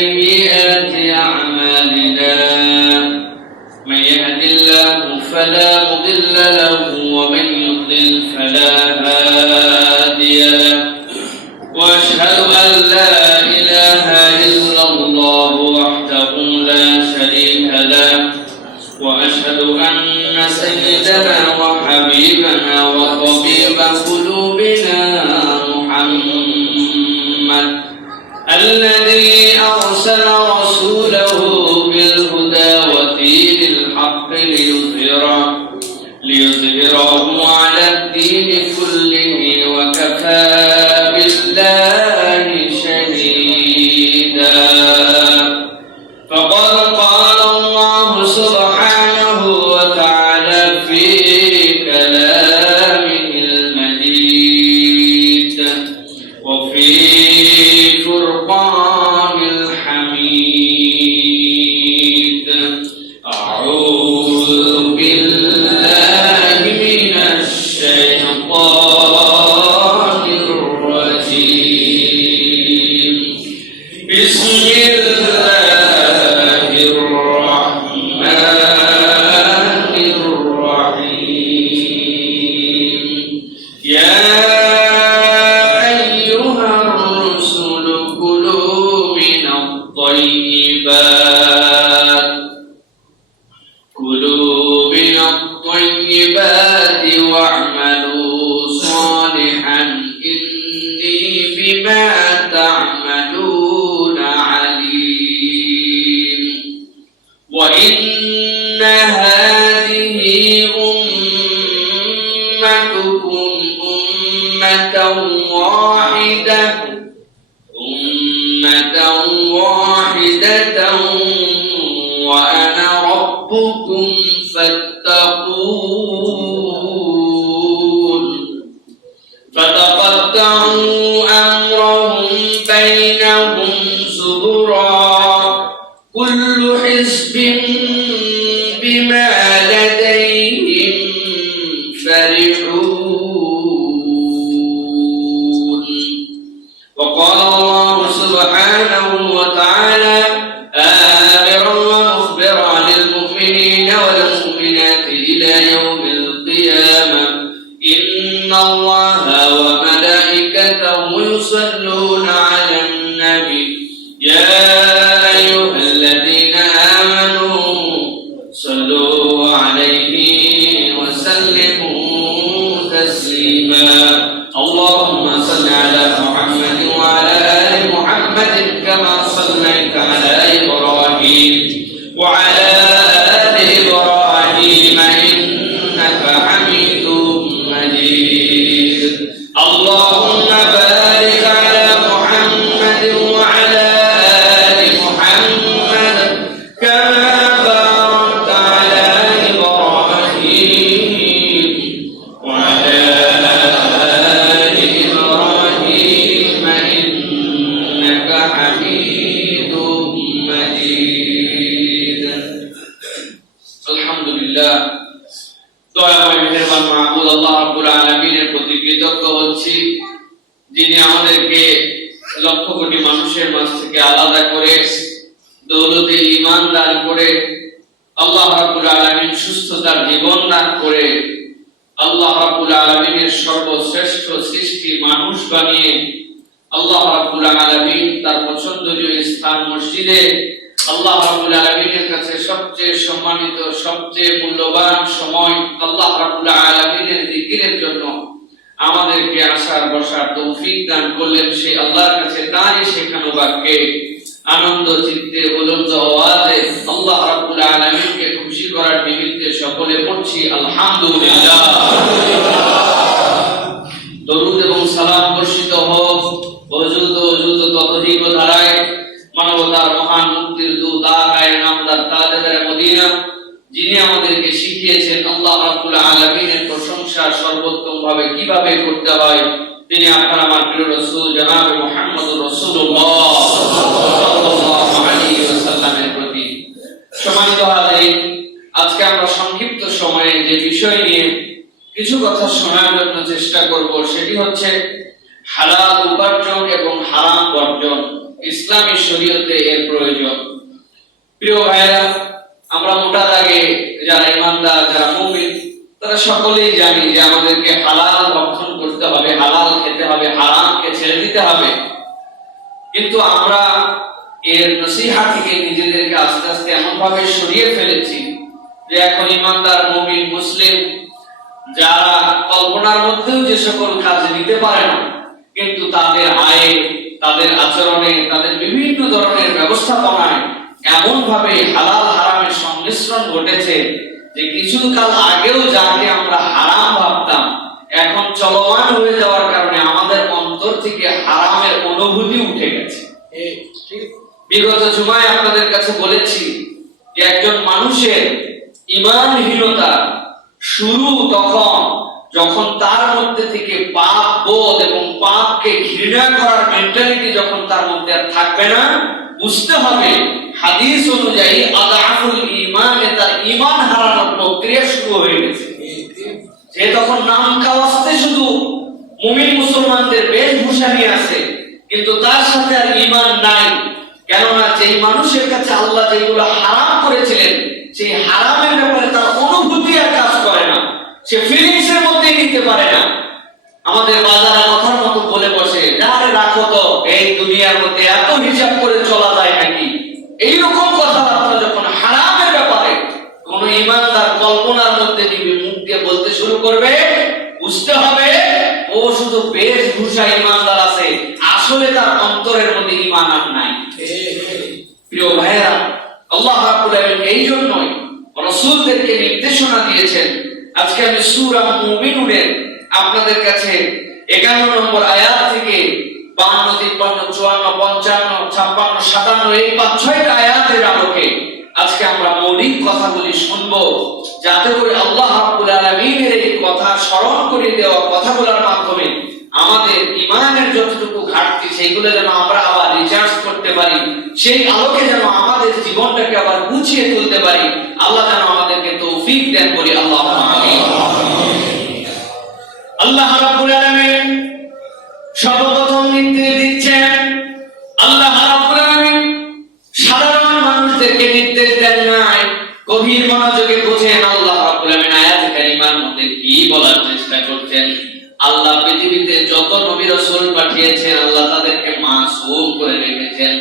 سيئات أعمالنا من يهد الله فلا مضل له ومن يضلل فلا هادي له وأشهد أن لا إله إلا الله وحده لا شريك له وأشهد أن سيدنا وحبيبنا وطبيب قلوبنا محمد الذي أرسل رسوله بالهدى ودين الحق ليظهره على الدين كله وكفى بالله شهيدا. فقد قال الله سبحانه وتعالى في كلامه المجيد وفي فرقان الحميد. أعوذ بالله من الشيطان الرجيم. بسم الله الرحمن الرحيم. يا أيها الرسل كلوا من الطيبات واعملوا صالحا إني بما تعملون عليم. وإن هذه أمتكم أمة واحدة وأنا ربكم فاتقون. فتقطعوا أمرهم بينهم زبرا كل حزب بما لديهم فرحون. وقال الله سبحانه وتعالى آمرا ومخبرا للمؤمنين والمؤمنات إلى يوم القيامة إن الله وملائكته يصلون على النبي يا أيها الذين آمنوا صلوا عليه وسلموا تسليما. اللهم صل على محمد وعلى آل محمد كما صليت على إبراهيم وعلى آل إبراهيم إنك حميد مجيد. اللهم بارك على محمد وعلى آل محمد كما باركت على إبراهيم وعلى آل إبراهيم إنك حميد مجيد. আলহামদুলিল্লাহ, দয়াময় মেহেরবান মাহবুব আল্লাহ রাব্বুল আলামিনের প্রতি কৃতজ্ঞ হচ্ছি, যিনি আমাদেরকে লক্ষ কোটি মানুষের মাঝ থেকে আলাদা করে দৌলতে ঈমান দান করে, আল্লাহ রাব্বুল আলামিন সুস্থতার জীবন দান করে, আল্লাহ রাব্বুল আলামিনের সর্বশ্রেষ্ঠ সৃষ্টি মানুষ বানিয়ে আল্লাহ রাব্বুল আলামিন তার পছন্দনীয় স্থান মসজিদে আল্লাহ রাব্বুল আলামিনের কাছে সবচেয়ে সম্মানিত, সবচেয়ে মূল্যবান সময় আল্লাহ রাব্বুল আলামিনের জিকিরের জন্য আমাদেরকে আসার বসার তৌফিক দান করলেন। সেই আল্লাহর কাছে তারই শেখানো বাক্যে আনন্দ চিত্তে বুলন্দ আওয়াজে আল্লাহ রাব্বুল আলামিনকে খুশি করার নিমিত্তে সকলে পড়ছি আলহামদুলিল্লাহ। দরুদ এবং সালাম বর্ষিত হোক অযুত ততধিক ধারায় মানবতার মহান মুক্তির দূত আকায়ে নামদার তাজদার মদিনা, যিনি আমাদেরকে শিখিয়েছেন আল্লাহ রাব্বুল আলামিনের প্রশংসা সর্বোত্তম ভাবে কিভাবে করতে হয়। তিনি আপনার আমার প্রিয় রাসূল জনাব মুহাম্মদুর রাসূলুল্লাহ সাল্লাল্লাহু আলাইহি ওয়াসাল্লামের প্রতি সম্মানিত হাজির, আজকে আমরা সংক্ষিপ্ত সময়ে যে বিষয় নিয়ে কিছু কথা শোনার জন্য চেষ্টা করব সেটি হচ্ছে হালাল উপার্জন এবং হারাম বর্জন। ইসলামী শরীয়তে এর প্রয়োজন। প্রিয় ভাইরা, আমরা মোটা দাগে যারা ইমানদার, যারা মুমিন, তারা সকলেই জানি যে আমাদেরকে হালাল ভক্ষণ করতে হবে, হালাল খেতে হবে, হারামকে ছেড়ে দিতে হবে। কিন্তু আমরা এর নসিহত থেকে নিজেদেরকে আস্তে আস্তে এমন ভাবে সরিয়ে ফেলেছি যে এখন ইমানদার মুমিন মুসলিম যারা কল্পনার মধ্যেও যে সকল কাজ নিতে পারে না, কিন্তু তাদের আয়ে, তাদের আচরণে, তাদের বিভিন্ন ধরনের ব্যবস্থাপনায় এমন ভাবে হালাল হারামের সংমিশ্রণ ঘটেছে যে কিছুকাল আগেও যাকে আমরা হারাম ভাবতাম, এখন চলমান হয়ে যাওয়ার কারণে আমাদের অন্তর থেকে হারামের অনুভূতি উঠে গেছে। বিগত জুমায় আপনাদের কাছে বলেছি যে একজন মানুষের ঈমানহীনতা শুরু তখন যখন তার মধ্যে থেকে পাপ বোধ এবং পাপকে ঘৃণা করার মেন্টালিটি যখন তার মধ্যে আর থাকবে না। বুঝতে হবে হাদিস অনুযায়ী আদাফুল ঈমানে তার ঈমান হারানোর প্রক্রিয়া শুরু হয়ে গেছে। যে তখন নাম কাওয়াস্তে শুধু মুমিন মুসলমানদের বেশভূষা নিয়ে আছে, কিন্তু তার সাথে আর ঈমান নাই। কেননা যেই মানুষের কাছে আল্লাহ যেগুলো হারাম করেছিলেন সেই হারামের ব্যাপারে তার অনুভূতি আর কাজ করে না, সে ফিলিংস এর মধ্যে নিতে পারে না। আমাদের বাজারে কথার মতো বলে বসে, আরে রাখো তো, এই দুনিয়ার মধ্যে এত হিসাব করে চলা যায় নাকি? এইরকম কথাবার্তা যখন হারামের ব্যাপারে কোন ঈমানদার কল্পনার মধ্যে নিবে, মুখ দিয়ে বলতে শুরু করবে, বুঝতে হবে ও শুধু বেশভূষা ঈমানদার আছে, আসলে তার অন্তরের মধ্যে ঈমান আর নাই। প্রিয় ভাইরা, আল্লাহ রাব্বুল আলামিন এই জন্যই রাসূলদেরকে নির্দেশনা দিয়েছেন। আজকে আমি সূরা মুমিনুনের আপনাদের কাছে 11 নম্বর আয়াত থেকে 52, 53, 54, 55, 56, 57 এই 5-6টা আয়াতের আলোকে আজকে আমরা মৌলিক কথাগুলি শুনবো, যাতে করে আল্লাহ রাব্বুল আলামিনের এই কথা স্মরণ করে দেওয়া কথাগুলোর মাধ্যমে আমাদের ঈমানের যতটুকু ঘাটতি সেইগুলো যেন আমরা আবার রিচার্জ করতে পারি, সেই আলোকে যেন আমাদের জীবনটাকে আবার গুছিয়ে তুলতে পারি। আল্লাহ যেন আমাদেরকে তৌফিক দেন, করি আল্লাহুম্মা আমিন। আল্লাহ রাব্বুল আলামিন সর্বপ্রথম নির্দেশ দিচ্ছেন, আল্লাহ রাব্বুল আলামিন সাধারণ মানুষদেরকে নির্দেশ দেন নাই, গভীর মনোযোগে বুঝেন আল্লাহ রাব্বুল আলামিন আয়াত কারিমার মধ্যে কি বলার চেষ্টা করছেন। আল্লাহ পৃথিবীতে যত নবী রাসূল পাঠিয়েছেন আল্লাহ তাদেরকে মাসুম করে রেখেছেন।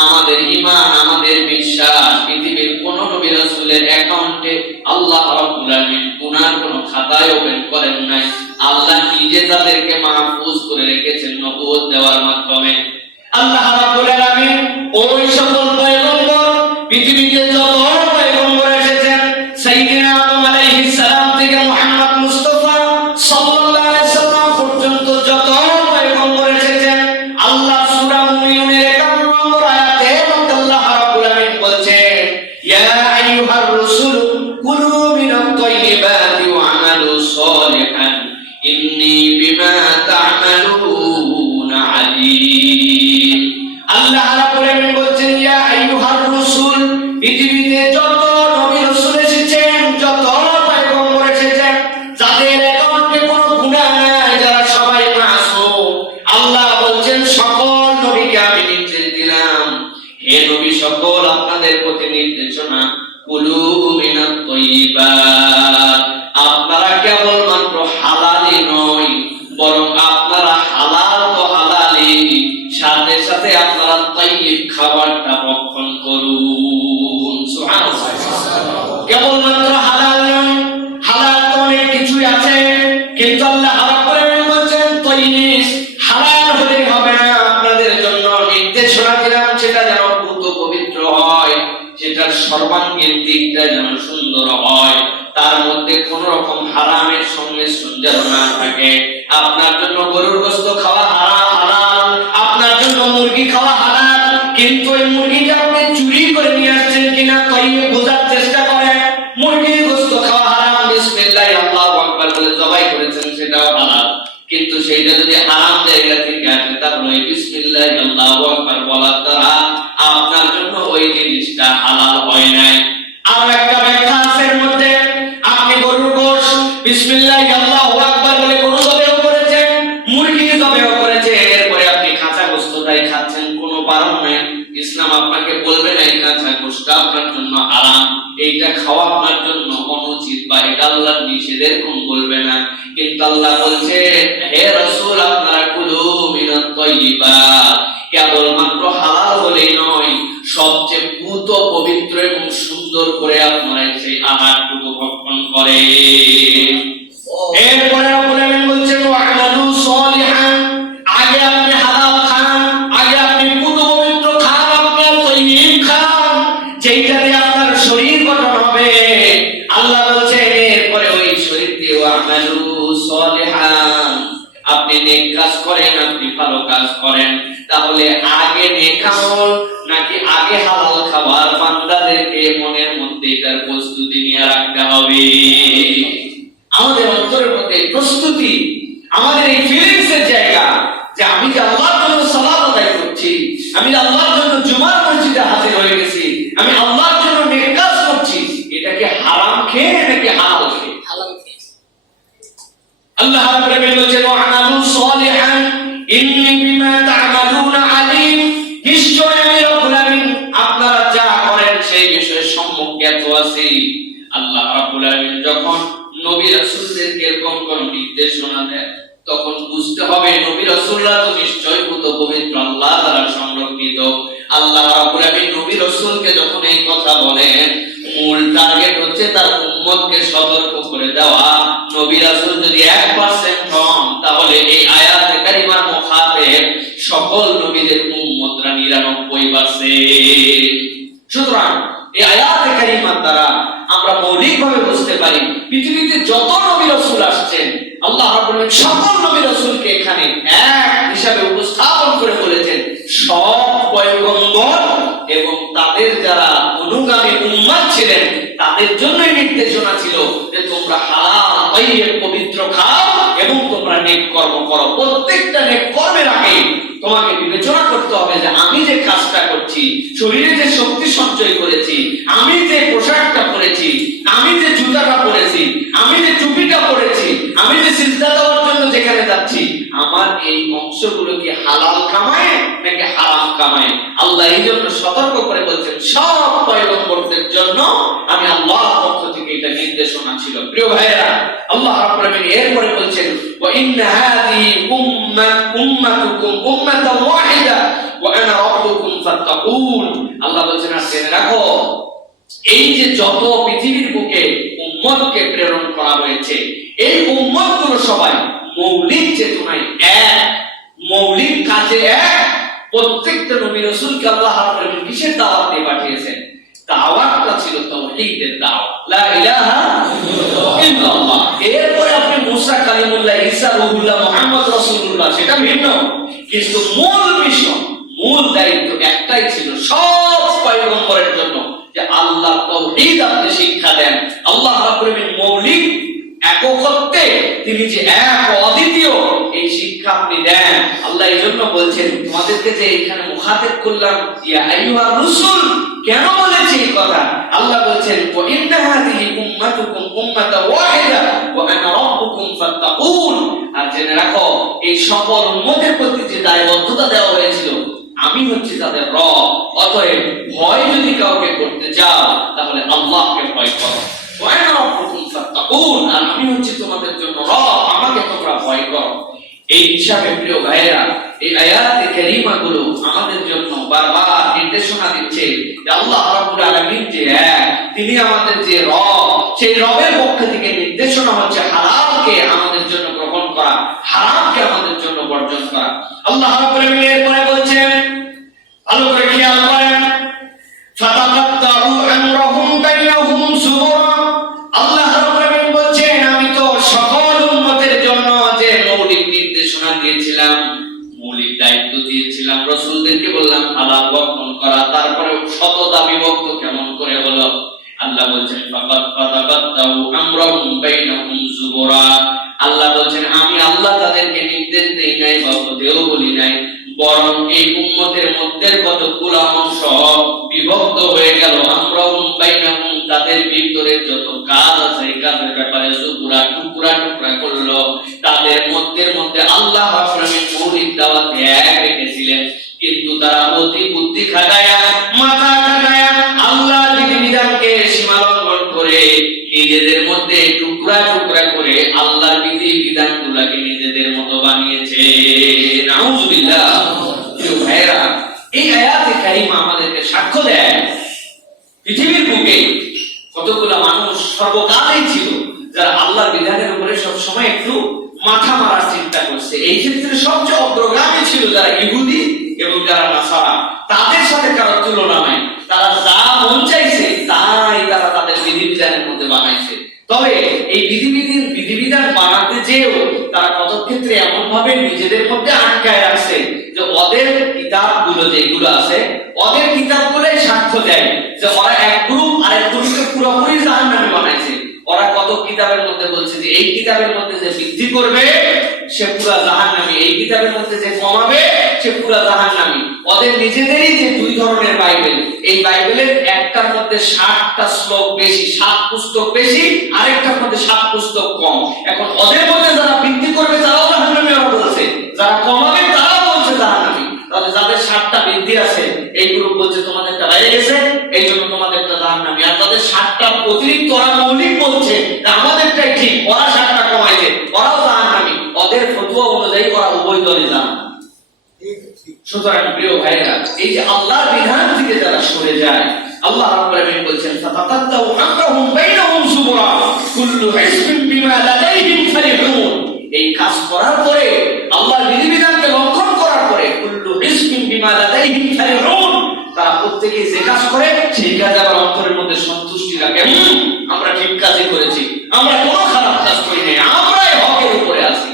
আমাদের ঈমান, আমাদের বিশ্বাস, পৃথিবীর কোন নবী রাসূলের অ্যাকাউন্টে আল্লাহ রাব্বুল আলামিন গুনার কোন খাতায় ওপেন করেন নাই। আল্লাহ নিজে তাদেরকে মাহফুজ করে রেখেছেন নবুয়ত দেওয়ার মাধ্যমে। আল্লাহ রাব্বুল আলামিন ওই সকল পয়গম্বর, পৃথিবীতে যত পয়গম্বর এসেছেন, সাইয়্যিদনা আদম আলাইহিস সালাম থেকে মুহাম্মদ মুস্তাফা সাল্লাল্লাহু আলাইহি সাল্লাম পর্যন্ত যত পয়গম্বর এসেছেন, আল্লাহ সূরা মুমিনুনের 51 নম্বর আয়াতে আল্লাহ রাব্বুল আলামিন বলছেন, ইয়া আইয়ুহার রাসূল কুলু মিনাত তাইয়্যিবাতি ওয়া আমালু সালিহান ইন্নী বিমা তা'মালুনা আলীম। আল্লাহ রাব্বুল আলামিন বলছেন, ইয়া আইয়ুহার রাসূল, পৃথিবীতে যত নবী রাসূল এসেছেন, যত পয়গম্বর এসেছেন, যাদের অ্যাকাউন্টে কোনো গুনাহ নাই, যারা সবাই মাসুম, আল্লাহ বলছেন সকল নবীকে আমি নির্দেশ দিলাম, হে নবী সকল আপনাদের প্রতি নির্দেশনা, কুলু মিনাত তাইয়্যিবাত, আপনারা কেবলমাত্র হালালই নয়, বরং আপনারা হালাল তো হালালই, সাথে সাথে আপনারা তাইয়্যিব খাবারটা ভক্ষণ করুন। সুবহানাল্লাহ। কেবলমাত্র হালাল নয়, হালাল তো অনেক কিছুই আছে, কিন্তু আল্লাহ রাব্বুল আলামিন বলেন তাইয়্যিব, হালাল হলেই হবে না, আপনাদের জন্য নির্দেশনা দিলাম সেটা যেন পূত পবিত্র হয়, সেটার সর্বাঙ্গীন দিকটা যেন সুন্দর হয়, তার মধ্যে কোন রকম হারামের সংমিশ্রণ যেন না থাকে। আপনার জন্য গরুর গোশত খাওয়া হালাল, আপনার জন্য মুরগি খাওয়া হালাল, কিন্তু এই মুরগিটা আপনি চুরি করে নিয়ে আসছেন কিনা তাই বোঝার চেষ্টা করেন। মুরগির গোশত খাওয়া হারাম, বিসমিল্লাহ আল্লাহু আকবার বলে জবাই করেছেন, সেটাও হালাল, কিন্তু সেইটা যদি হারাম জায়গা থেকে আসে তাহলে বিসমিল্লাহ আল্লাহু আকবার বলার দ্বারা আপনার জন্য ওই জিনিসটা হালাল হয় নাই। আর একটা ব্যাখ্যা আছে এর মধ্যে, আপনি গরুর গোশত বিসমিল্লাহ আল্লাহু আকবার বলে গরু জবাই করেছেন, মুরগি জবাই করেছেন, এরপরে আপনি কাঁচা গোশতটাই খাচ্ছেন, কোনো বারণ বলবে না এই কাঁচা গোশতটা আপনার জন্য হারাম, এইটা খাওয়া আপনার জন্য অনুচিত বা এটা আল্লাহর নিষেধ, এরকম বলবে না। কিন্তু আল্লাহ বলছে হে রাসূল আপনারা কুলু মিনাত তাইয়িবাত, কেবলমাত্র হালাল হলেই নয়, সবচেয়ে পূত পবিত্র এবং সুন্দর করে আপনারা সেই আহারটুকু ভক্ষণ করেন। এরপরে বলেন বলছেন ওয়া'মালু সালিহান, আগে আপনি হালাল খান, আগে আপনি পূত পবিত্র খান, আপনি তাইয়িব খান, যেটা দিয়ে আপনার শরীর গঠন হবে। আল্লাহ বলছেন এরপরে ওই শরীর দিয়ে ওয়া'মালু সালিহান, আপনি নেক কাজ করেন, আপনি ভালো কাজ করেন। তাহলে আগে নেক আমল নাকি আগে হালাল খাবার, বান্দাদেরকে মনের মধ্যে এটার প্রস্তুতি নিয়ে রাখতে হবে। আমাদের অন্তরের মধ্যে প্রস্তুতি, আমাদের এই ফিলিংস এর জায়গা যে আমি যে আল্লাহর জন্য সালাত আদায় করছি, আমি আল্লাহর জন্য জুমার মসজিদে হাজির হয়ে গেছি, আমি আল্লাহর জন্য নেক কাজ করছি, এটা কি হারাম খেয়ে নাকি হালাল খেয়ে? হালাল খেয়ে। আল্লাহ রাব্বুল আলামিন বলেন ওয়া'মালু সালিহান ইন্নী বিমা তা'মালুনা আলিম, নিশ্চয় আমি রব্বুল আলামিন আপনারা যা করেন সেই বিষয়ে সম্যক জ্ঞাত আছি। আল্লাহ রাব্বুল আলামিন যখন নবী রাসূলদেরকে এরকম কোন নির্দেশনা দেন তখন বুঝতে হবে নবী রাসূলরা তো নিশ্চয়ই পূত পবিত্র, আল্লাহ দ্বারা সংরক্ষিত। আল্লাহ রাব্বুল আলামিন নবী রাসূলকে যখন এই কথা বলেন, মূল টার্গেট হচ্ছে তার উম্মতকে সতর্ক করে দেওয়া। নবী রাসূল যদি 1% হন তাহলে এই আয়াতে কারিমার মুখাতেব সকল নবীদের উম্মতরা 99%। সুতরাং এই আয়াতে কারিমার দ্বারা আমরা মৌলিকভাবে বুঝতে পারি পৃথিবীতে যত নবী রাসূল আসছেন আল্লাহ রাব্বুল আলামিন সকল নবী রাসূলকে এখানে এক হিসাবে উপস্থাপন করে বলেছেন সব পয়গম্বর এবং তাদের যারা অনুগামী উম্মত ছিলেন তাদের জন্য নির্দেশনা ছিল যে তোমরা হালাল তাইয়্যিব পবিত্র খাও এবং তোমরা নেক কর্ম করো। প্রত্যেকটা নেক কর্মের আগে তোমাকে বিবেচনা করতে হবে যে আমি যে কাজটা করছি, শরীরে যে শক্তি সঞ্চয় করেছি, আমি যে পোশাকটা পরেছি, আমি যে জুতাটা পরেছি, আমি যে টুপিটা পরেছি, আমি যে সিজদা দেওয়ার জন্য যেখানে যাচ্ছি, আমার এই অংশগুলো কি হালাল কামায় নাকি হারাম কামায়? আল্লাহ এই জন্য সতর্ক করে বলছেন সব পয়গম্বরদের জন্য আমি আল্লাহর পক্ষ থেকে এটা নির্দেশনা ছিল। প্রিয় ভাইয়েরা, আল্লাহ রাব্বুল আলামিন এরপরে বলছেন ওয়া ইন্না হাযিহি উম্মাতুকুম উম্মাতান ওয়াহিদা ওয়া আনা রাব্বুকুম ফাত্তাকুন। আল্লাহ বলছেন আর জেনে রাখো এই যে যত পৃথিবীর বুকে উম্মতকে প্রেরণ করা হয়েছে এই উম্মতগুলো সবাই মৌলিক চেতনায় এক, মৌলিক কাজে এক। প্রত্যেকটা নবী রাসূলকে আল্লাহ রাব্বুল আলামিন কিসের দাওয়াত দিয়ে পাঠিয়েছেন? দাওয়াতটা ছিল তাওহীদের দাওয়াত, লা ইলাহা ইল্লাল্লাহ। এরপরে আপনি মুসা কালিমুল্লাহ, ঈসা রূহুল্লাহ, মুহাম্মদ রাসূলুল্লাহ, সেটা ভিন্ন, কিন্তু মূল মিশন, মূল দায়িত্ব একটাই ছিল সব পয়গম্বরের জন্য যে আল্লাহ তাওহীদ আপনি শিক্ষা দেন। আল্লাহ রাব্বুল আলামিন মৌলিক একত্বে তিনি যে এক অদ্বিতীয় এই শিক্ষা আপনি দেন। আল্লাহ এই জন্য বলছেন তোমাদেরকে যে এখানে মুখাতেব করলাম ইয়া আইয়ুহার রাসূল, কেন বলেছি এই কথা? আল্লাহ বলছেন ওয়া ইন্না হাযিহি উম্মাতুকুম উম্মাতান ওয়াহিদা ওয়া আনা রাব্বুকুম ফাত্তাকুন। আর জেনে রাখো এই সকল উম্মতের প্রতি যে দায়বদ্ধতা দেওয়া হয়েছিল আমি হচ্ছি তাদের রব, অতএব ভয় যদি কাউকে করতে চাও তাহলে আল্লাহকে ভয় করো। ওয়া আনা রাব্বুকুম ফাত্তাকুন, আর আমি হচ্ছি তোমাদের জন্য রব, আমাকে তোমরা ভয় করো। এই হিসাবে প্রিয় ভাইয়েরা এই আয়াতে কারিমাগুলো আমাদের জন্য বারবার নির্দেশনা দিচ্ছে যে আল্লাহ রাব্বুল আলামিন যে এক, তিনি আমাদের যে রব, সেই রবের পক্ষ থেকে নির্দেশনা হচ্ছে হালালকে আমাদের জন্য গ্রহণ করা, হারামকে আমাদের জন্য বর্জন করা। আল্লাহ রাব্বুল আলামিন এরপরে বলছেন, ভালো করে খেয়াল করেন, ফাতাকাত্তাউ আমরাহুম বাইনাহুম সুবুরা। আল্লাহ রাব্বুল আলামিন বলছেন আমি তো সকল উম্মতের জন্য যে মৌলিক নির্দেশনা দিয়েছিলাম, মৌলিক দায়িত্ব দিয়েছিলাম, রাসূলদেরকে বললাম হালাল ভক্ষণ করা, তারপরে শততা বিভক্ত কেমন করে হলো? আল্লাহ বলছেন ফাতাকাত্তাউ আমরাহুম বাইনাহুম সুবুরা। আল্লাহ বলছেন আমি আল্লাহ তাদেরকে নির্দেশ দেই নাই বা ওদেরও বলি নাই, বরং এই উম্মতের মধ্যে কতগুলো অংশ বিভক্ত হয়ে গেল। আমরাও বাইনাহুম তাদের ভিতরে যত কাজ আছে এই কাজের ব্যাপারে সুপুরা টুকরা টুকরা করলো। তাদের মধ্যে আল্লাহ রাব্বুল আলামিন মৌলিক দাওয়াত এক রেখেছিলেন, কিন্তু তারা অতি বুদ্ধি খাটায়া মাথা দেয়। পৃথিবীর বুকে কতগুলো মানুষ সর্বকালেই ছিল যারা আল্লাহর বিধানের উপরে সবসময় একটু মাথা মারার চিন্তা করছে। এই ক্ষেত্রে সবচেয়ে অগ্রগামী ছিল যারা ইহুদি এবং যারা নাসারা। তাদের সাথে কারো তুলনা নাই। তারা যা মন চাইছে তাই তারা তাদের বিধিবিধানের মধ্যে বানাইছে। তবে এই বিধিবিধান বানাতে যেও তারা কত ক্ষেত্রে এমন ভাবে নিজেদের মধ্যে আটকায় রাখছে যে ওদের কিতাবগুলো যেগুলো আছে ওদের কিতাবগুলোই সাক্ষ্য দেয় যে ওরা এক গ্রুপ আরেক গ্রুপকে পুরোপুরি জাহান্নামী বানাইছে। ওরা কত কিতাবের মধ্যে বলছে যে এই কিতাবের মধ্যে যে বৃদ্ধি করবে সে পুরা জাহান্নামী, এই কিতাবের মধ্যে যে কমাবে সে পুরা জাহান্নামী। ওদের নিজেদেরই যে দুই ধরনের বাইবেল, এই বাইবেলের একটার মধ্যে 60টা শ্লোক বেশি, 7 পুস্তক বেশি, আরেকটার মধ্যে 7 পুস্তক কম। এখন ওদের মধ্যে যারা বৃদ্ধি করবে তারাও জাহান্নামী ওরা বলছে, যারা কমাবে তারাও বলছে জাহান্নামী। তাহলে যাদের 7টা বৃদ্ধি আছে এই গ্রুপ বলছে তোমাদেরটা বাইরে গেছে এই জন্য তোমাদেরটা জাহান্নামী, আর তাদের 7টা অতিরিক্ত ওরা মৌলিক বলছে আমাদেরটাই ঠিক, ওরা 7টা কমাইছে ওরাও জাহান্নামী। ওদের ফতোয়া অনুযায়ী ওরা উভয় দলে জাহান্নামী। সুতরাং প্রিয় ভাইরা, এই যে আল্লাহর বিধান থেকে যারা সরে যায়, আল্লাহ রাব্বুল আলামিন বলেন ফাতাকাত্তাউ আমরাহুম বাইনাহুম সুবরা কুল্লু হিজবিন বিমা লাদাইহিম ফারিহুন। এই কাজ করার পরে আল্লাহর বিধিবিধানকে লঙ্ঘন করার পরে কুল্লু হিজবিন বিমা লাদাইহিম ফারিহুন, তারা প্রত্যেকই যে কাজ করে সেই কাজে আবার অন্তরের মধ্যে সন্তুষ্টি রাখে, আমরা ঠিক কাজই করেছি, আমরা কোনো খারাপ কাজ করি নাই, আমরাই হকের উপরে আছি,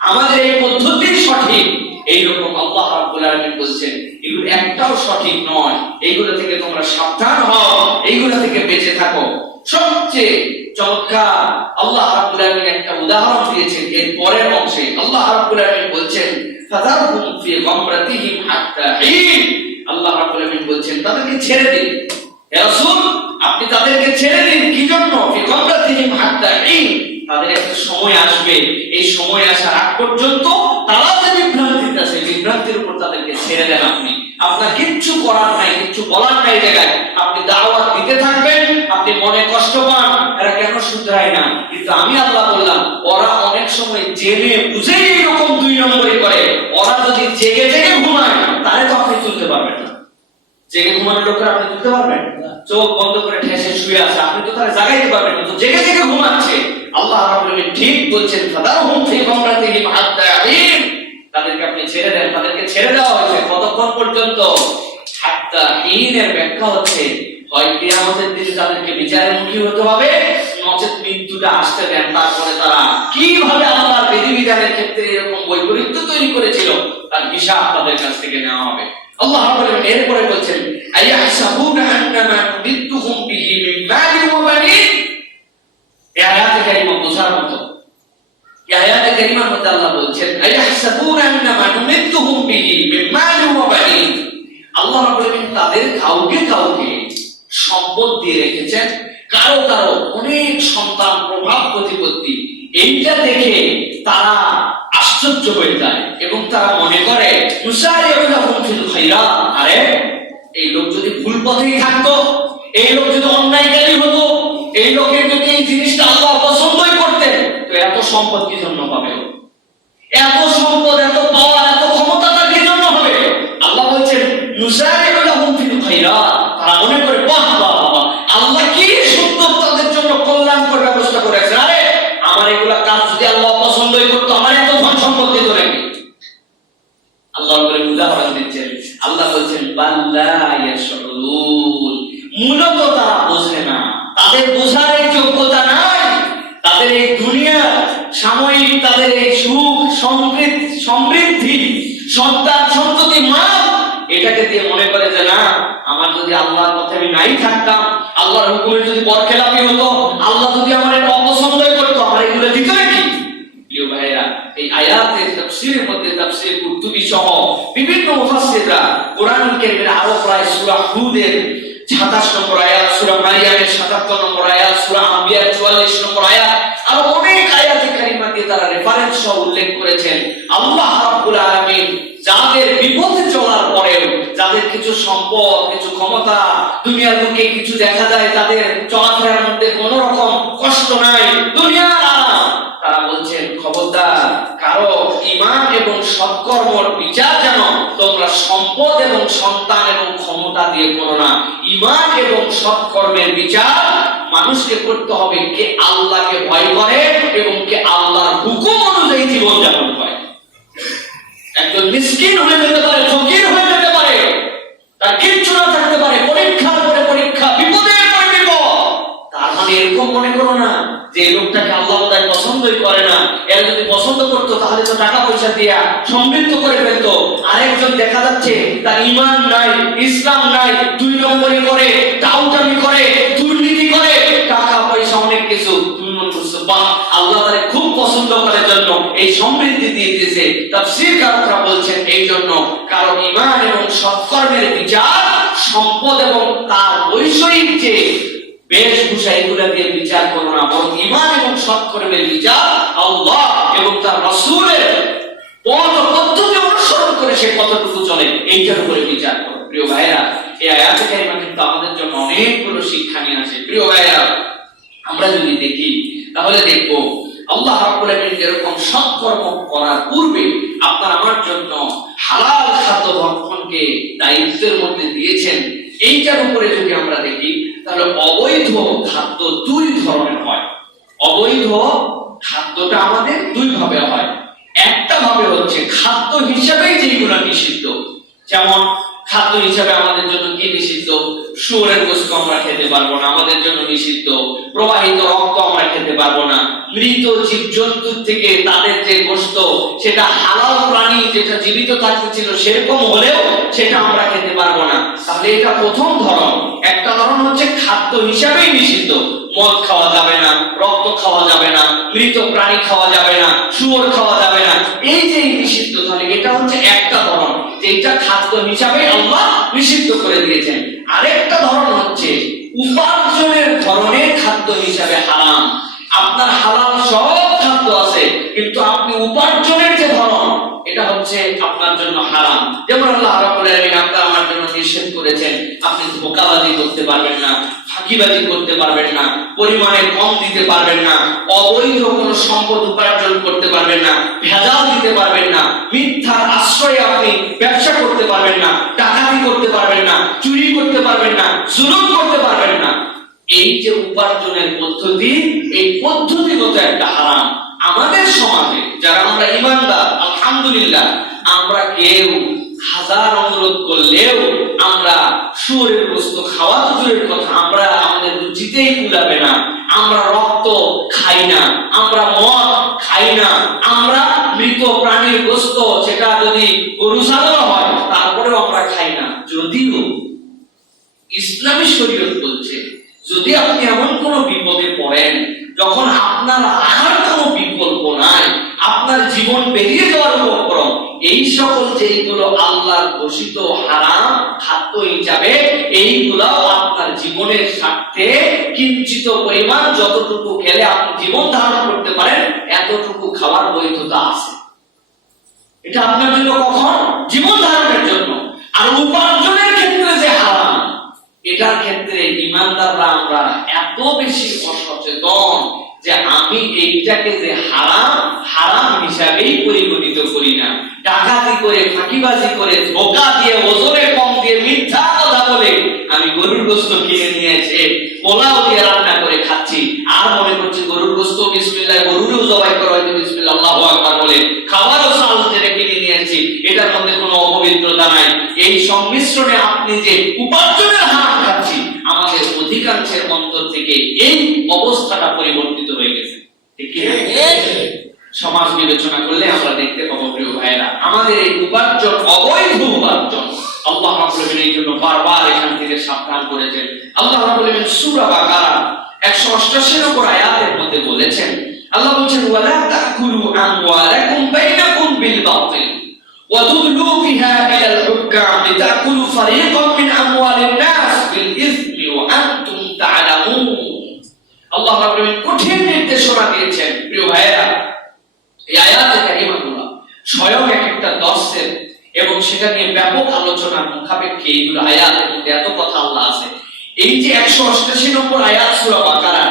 আমাদের এই পদ্ধতি সঠিক। এইরকম আল্লাহ রাব্বুল আলামিন বলছেন এগুলো একটাও সঠিক নয়, এইগুলো থেকে তোমরা সাবধান হও, এইগুলো থেকে বেঁচে থাকো। সবচেয়ে চমৎকার আল্লাহ রাব্বুল আলামিন একটা উদাহরণ দিয়েছেন এর পরের অংশে। আল্লাহ রাব্বুল আলামিন বলছেন ফাযারহুম ফি গামরাতিহিম হাত্তা হিন। আল্লাহ রাব্বুল আলামিন বলছেন তাদেরকে ছেড়ে দিন, হে রাসূল আপনি তাদেরকে ছেড়ে দিন। কি জন্য? ফি গামরাতিহিম হাত্তা হিন, তাদের একটা সময় আসবে, এই সময় আসার আগ পর্যন্ত তারা যে বিভ্রান্তিতে আছে বিভ্রান্তির উপর তাদেরকে ছেড়ে দেন। আপনি আপনার কিচ্ছু করার নাই, কিচ্ছু বলার নাই জায়গায় আপনি দাওয়াত দিতে থাকবেন। আপনি মনে কষ্ট পান এরা কেন শুধরায় না, কিন্তু আমি আল্লাহ বললাম ওরা অনেক সময় জেনে বুঝে এরকম 2 নম্বরই করে। ওরা যদি জেগে জেগে ঘুমায় তাহলে তো আপনি তুলতে পারবেন না। জেগে ঘুমানোর লোকের আপনি তুলতে পারবেন? চোখ বন্ধ করে ঠেসে শুয়ে আছে, আপনি তো তারা জাগাইতে পারবেন না, তো জেগে জেগে ঘুমাচ্ছে। আল্লাহ রাব্বুল আলামিন ঠিক বলছেন ফাদারহুম ফি গামরাতিহিম হাত্তা হিন, তাদেরকে আপনি ছেড়ে দেন। তাদেরকে ছেড়ে দেওয়া হয়েছে কতক্ষণ পর্যন্ত? হাত্তা হিনের ব্যাখ্যা হচ্ছে হয় কিয়ামতের দিনে তাদেরকে বিচারের মুখী হতে হবে, নচেত মৃত্যুটা আসতে দেন। তারপরে তারা কিভাবে আল্লাহর বিধিবিধানের ক্ষেত্রে এরকম বৈপরীত্য তৈরি করেছিল তার হিসাব তাদের কাছ থেকে নেওয়া হবে। আল্লাহ রাব্বুল আলামিন এরপরে বলছেন আয়াহসাবুনা আন্নামা নুদিতুহুম বিহি মিন মালিন ওয়া বানিন। এই আয়াতে কারিমা বোঝার মতো। এই আয়াতে কারিমার মধ্যে আল্লাহ বলছেন আয়াহসাবুনা আন্নামা নুদিতুহুম বিহি মিন মালিন ওয়া বানিন। আল্লাহ রাব্বুল আলামিন তাদের কাউকে কাউকে সম্পদ দিয়ে রেখেছেন, কারো কারো অনেক সন্তান, প্রভাব প্রতিপত্তি। এইটা দেখে তারা আশ্চর্য হয়ে যায় এবং তারা মনে করে আরে এই লোক যদি ভুল পথেই থাকতো, এই লোক যদি অন্যায়কারী হতো, এই লোকের যদি এই জিনিসটা আল্লাহ পছন্দই করতেন তো এত সম্পদ কি জন্য পাবে? এত সম্পদ, এত পাওয়ার, এত ক্ষমতা তার কি জন্য হবে? আল্লাহ বলছেন তারা মনে করে বাহ বাহ বাহ আল্লাহ কি সুন্দর তাদের জন্য কল্যাণকর ব্যবস্থা করেছেন। আরে আমার এগুলা কাজ যদি আল্লাহ পছন্দই করতো আমার এত ধন সম্পদ দিত নাকি? আল্লাহ বলে উদাহরণ দিচ্ছেন। আল্লাহ বলছেন বাল্লা ইয়াশউরুন, মূলত তারা বোঝে না, তাদের বোঝার এই যোগ্যতা নাই। তাদের এই দুনিয়া সাময়িক, তাদের এই সুখ সমৃদ্ধি, সন্তান সন্ততি, মা, এটাকে দিয়ে মনে করে যে না আমার যদি আল্লাহর পথে আমি নাই থাকতাম, আল্লাহর হুকুমে যদি বরখেলাপি হতো, আল্লাহ যদি আমার এটা অপছন্দই করতো, আমার এগুলো দিত নাকি? প্রিয় ভাইরা, এই আয়াতের তাফসীরের মধ্যে তাফসীর কুরতুবী সহ বিভিন্ন মুফাসসিররা কোরআনুল কারীমের আরো প্রায় সূরা হুদের 27 নম্বর আয়াত, সূরা মারিয়ামের 77 নম্বর আয়াত, সূরা আম্বিয়ার 44 নম্বর আয়াত, আর অনেক আয়াতে কারিমা দিয়ে তারা রেফারেন্স সহ উল্লেখ করেছেন। আল্লাহ রাব্বুল আলামিন যাদের বিপথে চলার পরেও, যাদের কিছু সম্পদ, কিছু ক্ষমতা, দুনিয়ার বুকে কিছু দেখা যায় তাদের চলাফেরার মধ্যে কোনো রকম কষ্ট নাই, দুনিয়ার আরাম, তারা বলছেন খবরদার কারো ঈমান এবং সৎকর্মের বিচার যেন তোমরা সম্পদ এবং সন্তান এবং ক্ষমতা দিয়ে করো না। ঈমান এবং সৎকর্মের বিচার মানুষকে করতে হবে কে আল্লাহকে ভয় করে এবং কে আল্লাহর হুকুম অনুযায়ী জীবন যাপন করে। একজন মিসকিন হয়ে যেতে পারে, ফকির হয়ে যেতে পারে, তার কিচ্ছু না থাকতে পারে, পরীক্ষার পরে পরীক্ষা, বিপদের পরে বিপদ। তার মানে এরকম মনে করো না যে এই লোকটাকে আল্লাহ তাআলা পছন্দই করে না, এরা যদি পছন্দ করতো তাহলে তো টাকা পয়সা দিয়া সমৃদ্ধ করে ফেলতো। আরেকজন দেখা যাচ্ছে তার ঈমান নাই, ইসলাম নাই, দুই নম্বরই করে, টাউটামি করে, দুর্নীতি করে, টাকা পয়সা অনেক কিছু। তুমি মনে করছো বাহ, আল্লাহ তাআলা খুব পছন্দ করার জন্য এই সমৃদ্ধি দিয়ে দিয়েছে। তাফসীরকাররা বলছেন এই জন্য, কারণ ঈমান এবং সৎকর্মের বিচার সম্পদ এবং তার বৈষয়িক যে বেশভূষা এগুলা দিয়ে বিচার করো না, বরং ঈমান এবং সৎকর্মের বিচার আল্লাহ এবং তার রাসূলের পথ পদ্ধতি অনুসরণ করে সে কতটুকু চলে এইটার উপরে বিচার করো। প্রিয় ভাইরা, এই আয়াতে কারিমা কিন্তু আমাদের জন্য অনেকগুলো শিক্ষা নিয়ে আসে। প্রিয় ভাইরা, আমরা যদি দেখি তাহলে দেখবো আল্লাহ রাব্বুল আলামিন এরকম সৎকর্ম করার পূর্বে আপনার আমার জন্য হালাল খাদ্য ভক্ষণকে দায়িত্বের মধ্যে দিয়েছেন। এইটার উপরে যদি আমরা দেখি তাহলে অবৈধ খাদ্য দুই ধরনের হয়। অবৈধ খাদ্যটা আমাদের দুই ভাবে হয়। একটা ভাবে হচ্ছে খাদ্য হিসেবেই যেগুলো নিষিদ্ধ, যেমন খাদ্য হিসেবে আমাদের জন্য কি নিষিদ্ধ? শুয়োরের গোশত আমরা খেতে পারবো না, আমাদের জন্য নিষিদ্ধ। প্রবাহিত রক্ত আমরা খেতে পারবো না। মৃত জীবজন্তুর থেকে তাদের যে গোশত, সেটা হালাল প্রাণী যেটা জীবিত থাকতে ছিল সেরকম হলেও সেটা আমরা খেতে পারবো না। তাহলে এটা প্রথম ধরন। একটা ধরন হচ্ছে খাদ্য হিসেবেই নিষিদ্ধ, মদ খাওয়া যাবে না, রক্ত খাওয়া যাবে না, মৃত প্রাণী খাওয়া যাবে না, শুয়োর খাওয়া যাবে না, এই যে নিষিদ্ধ। তাহলে এটা হচ্ছে একটা ধরন, যেটা খাদ্য হিসাবে আল্লাহ নিষিদ্ধ করে দিয়েছেন। আরেকটা ধরন হচ্ছে উপার্জনের ধরনের খাদ্য হিসাবে হারাম। আপনার হালাল সব খাদ্য আছে, কিন্তু আপনি উপার্জনের যে ধরন এটা হচ্ছে আপনার জন্য হারাম। যেমন আল্লাহ রাব্বুল আলামিন আপনার আমার জন্য নিষেধ করেছেন, আপনি ধোঁকাবাজি করতে পারবেন না, ফাঁকিবাজি করতে পারবেন না, পরিমাণে কম দিতে পারবেন না, অবৈধ কোনো সম্পদ উপার্জন করতে পারবেন না, ভেজাল দিতে পারবেন না, মিথ্যার আশ্রয়ে আপনি ব্যবসা করতে পারবেন না, ডাকাতি করতে পারবেন না, চুরি করতে পারবেন না, জুলুম করতে পারবেন না। এই যে উপার্জনের পদ্ধতি, এই পদ্ধতিগত একটা হারাম। আমাদের সমাজে যারা আমরা ঈমানদার, আলহামদুলিল্লাহ, আমরা কেউ হাজার অনুরোধ করলেও আমরা শুয়োরের গোশত খাওয়া তো দূরের কথা, আমরা আমাদের রুচিতেই কুলাবে না। আমরা রক্ত খাই না, আমরা মদ খাই না, আমরা মৃত প্রাণীর গোশত, সেটা যদি গরু ছাগল হয় তারপরেও আমরা খাই না। যদিও ইসলামী শরীয়ত বলছে যদি আপনি এমন কোন বিপদে পড়েন যখন আপনার আর কোনো বিকল্প নাই, আপনার জীবন বেরিয়ে যাওয়ার উপক্রম, এই সকল যেগুলো আল্লাহর ঘোষিত হারাম খাদ্য হিসাবে, এইগুলো আপনার জীবনের স্বার্থে কিঞ্চিত পরিমাণ যতটুকু খেলে আপনি জীবন ধারণ করতে পারেন এতটুকু খাওয়ার বৈধতা আছে। এটা আপনার জন্য কখন? জীবন ধারণের জন্য। আর উপার্জনের ক্ষেত্রে যে হারাম, এটার ক্ষেত্রে ঈমানদাররা আমরা এত বেশি অসচেতন যে আমি এইটাকে যে হারাম হারাম হিসাবেই পরিগণিত করি না। ডাকাতি করে, ফাঁকিবাজি করে, ধোঁকা দিয়ে, ওজনে কম দিয়ে, মিথ্যা কথা বলে আমি গরুর গোশত কিনে নিয়ে এসে পোলাও দিয়ে রান্না করে খাচ্ছি, আর মনে করছি গরুর গোশত বিসমিল্লাহ, গরুরও জবাই করা হয়তো বিসমিল্লাহ আল্লাহু আকবার বলে, খাবারও চাল যেটা কিনে নিয়ে এসেছি, এটার মধ্যে কোনো অপবিত্রতা নাই। এই সংমিশ্রণে আপনি যে উপার্জনের হারাম খাচ্ছি, আমাদের অধিকাংশের অন্তর থেকে এই অবস্থাটা পরিবর্তিত হয়ে গেছে। ঠিক কি না? সমাজ বিবেচনা করলে আমরা দেখতে পাবো প্রিয় ভাইরা, আমাদের এই উপার্জন অবৈধ উপার্জন আল্লাহ রাব্বুল আলামিন এই জন্য বারবার এখান থেকে সাবধান করেছেন। আল্লাহ রাব্বুল আলামিন সূরা বাকারা 188 নম্বর আয়াতের মধ্যে বলেছেন, আল্লাহ বলেন ওয়ালা তাকুলু আমওয়ালাকুম বাইনাকুম বিল বাতিল ওয়া তুদলু বিহা ইলাল হুকাম লিতাকুলু ফারীকাম মিন আমওয়ালিন নাস বিল ইসমি ওয়া আনতুম তা'লামুন। আল্লাহ রাব্বুল আলামিন কঠিন নির্দেশনা দিয়েছেন প্রিয় ভাইরা। এই আয়াতে কারিমাগুলো স্বয়ং একটা দর্শের এবং সেটা নিয়ে ব্যাপক আলোচনার মুখাপেক্ষে এইগুলো আয়াতের মধ্যে এত কথা আল্লাহ আছে। এই যে 188 নম্বর আয়াত সূরা বাকারা,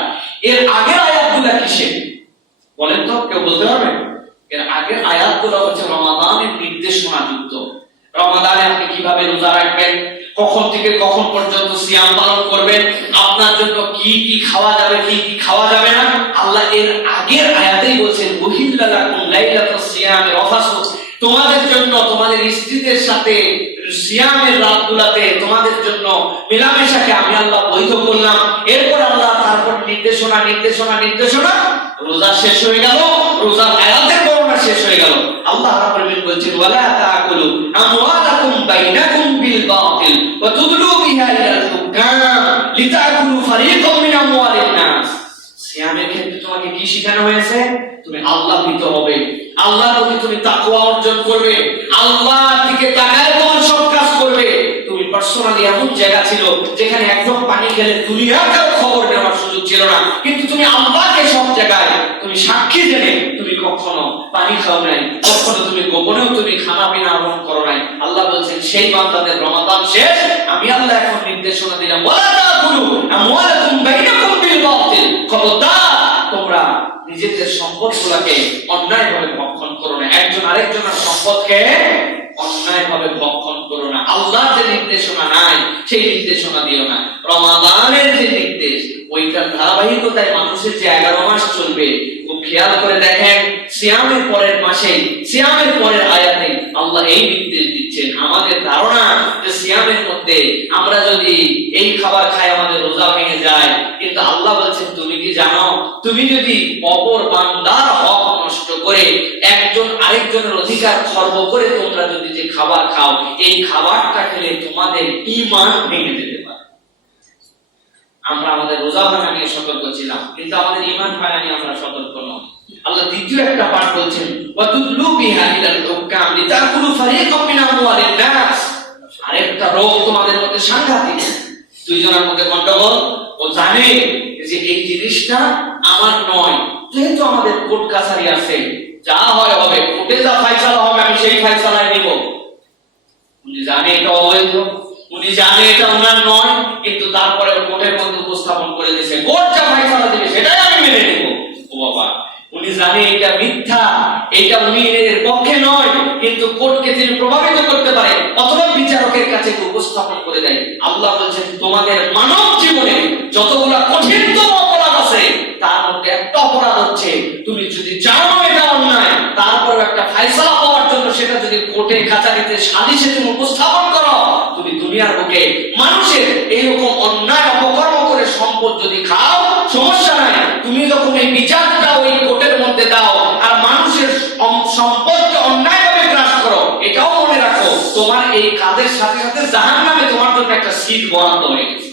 এর আগের আয়াতগুলো কিসের বলেন তো? কেউ বলতে পারবে? এর আগের আয়াতগুলো হচ্ছে রমাদানের নির্দেশনা যুক্ত। রমাদানে আপনি কিভাবে রোজা রাখবেন, কখন থেকে কখন পর্যন্ত সিয়াম পালন করবেন, আপনার জন্য কি কি খাওয়া যাবে কি কি খাওয়া যাবে না, আল্লাহ এর আগের আয়াতেই বলছেন উহিল্লা লাকুম লাইলাতুস সিয়ামের রাফাসু, তোমাদের জন্য তোমাদের স্ত্রীদের সাথে সিয়ামের রাতগুলোতে তোমাদের জন্য মেলামেশাকে আমি আল্লাহ বৈধ করলাম। এরপর আল্লাহ তারপর নির্দেশনা নির্দেশনা নির্দেশনা, রোজা শেষ হয়ে গেল, রোজার আয়াতের বর্ণনা শেষ হয়ে গেল। আল্লাহ রাব্বুল আলামিন বলছেন ওয়ালা তাকুলু আমওয়ালাকুম বাইনাকুম বিল বাতিল ওয়া তুদলু বিহা ইলাল হুকাম লিতাকুলু ফারীকাম মিন আমওয়ালিন নাস। সিয়ামের ক্ষেত্রে তোমাকে কি শেখানো হয়েছে? তুমি আল্লাহ ভীত হবে, আল্লাহর প্রতি তুমি তাকওয়া অর্জন করবে, আল্লাহর দিকে তাকায় তোমার সব কাজ করবে। তুমি পার্সোনালি এমন জায়গা ছিল যেখানে একদম পানি খেলে দুনিয়ার কারো খবর নেওয়ার সুযোগ ছিল না, কিন্তু তুমি আল্লাহকে সব জায়গায় তুমি সাক্ষী জেনে তুমি কখনো পানি খাও নাই, কখনো তুমি গোপনেও তুমি খানা পিনা আরম্ভ করো নাই। আল্লাহ বলছেন সেই বান্দাদের রমাদান শেষ, আমি আল্লাহ এখন নির্দেশনা দিলাম ওয়ালা তাকুলু আমওয়ালাকুম বাইনাকুম বিল বাতিল, খবরদার তোমরা নিজেদের সম্পদগুলোকে অন্যায়ভাবে ভক্ষণ করো না, একজন আরেকজনের সম্পদকে অন্যায়ভাবে ভক্ষণ করো না। আল্লাহ যে নির্দেশনা নাই সেই নির্দেশনা দিও না। রমাদানের যে নির্দেশ ওইটার ধারাবাহিকতায় মানুষের যে 11 মাস চলবে, খুব খেয়াল করে দেখেন সিয়ামের পরের মাসে সিয়ামের পরের আয়াতে আল্লাহ এই নির্দেশ দিচ্ছেন। আমাদের ধারণা যে সিয়ামের মধ্যে আমরা যদি এই খাবার খাই আমাদের রোজা ভেঙে যায়, কিন্তু আল্লাহ বলছেন তুমি কি জানো, তুমি যদি অপর বান্দার হক নষ্ট করে একজন আরেকজনের অধিকার খর্ব করে তোমরা যদি যে খাবার খাও, এই খাবারটা খেলে তোমাদের ঈমান ভেঙে যেতে পারে। আমরা আমাদের রোজা ভাঙা নিয়ে সতর্ক ছিলাম, কিন্তু আমাদের ঈমান ভাঙা নিয়ে আমরা সতর্ক নই। আল্লাহ দ্বিতীয় একটা পাঠ বলছেন ওয়াতুদলু বিহা ইলাল হুকাম লিতাকুলু ফারীকাম মিন আমওয়ালিন নাস। আরেকটা রোগ তোমাদের মধ্যে সাংঘাতিক, দুইজনের মধ্যে গন্ডগোল। ও জানে যে এই জিনিসটা আমার নয়, যেহেতু আমাদের কোর্ট কাছারি আছে, যা হয় হবে, কোর্টে যা ফয়সালা হবে আমি সেই ফয়সালায় নিব। উনি জানে এটা অবৈধ, উনি জানে এটা ওনার নয়, কিন্তু তারপরে কোর্টের মধ্যে উপস্থাপন করে দিয়েছে কোর্ট যা ফয়সালা দিবে সেটাই আমি মেনে নেব। ও বাবা, উনি জানে এটা মিথ্যা, এটা উনি এর পক্ষে নয়, কিন্তু কোর্টকে তিনি প্রভাবিত করতে পারে, অথবা বিচারকের কাছে উপস্থাপন করে দেয়। আল্লাহ বলছেন তোমাদের মানব জীবনে যতগুলা কঠিনতম অপরাধ আছে তার মধ্যে একটা অপরাধ হচ্ছে তুমি যদি জানো এটা অন্যায়, তারপর একটা ফয়সালা পাওয়ার জন্য সেটা যদি কোর্টে কাছারিতে সালিশে তুমি উপস্থাপন করো, তুমি দুনিয়ার বুকে মানুষের এইরকম অন্যায় অপকর্ম করে সম্পদ যদি খাও সমস্যা নাই, তুমি যখন এই বিচারটা ওই কোর্টের মধ্যে দাও আর মানুষের সম্পদকে অন্যায়ভাবে গ্রাস করো, এটাও মনে রাখো তোমার এই কাজের সাথে সাথে জাহান্নামে তোমার জন্য একটা সিট বরাদ্দ হয়ে গেছে।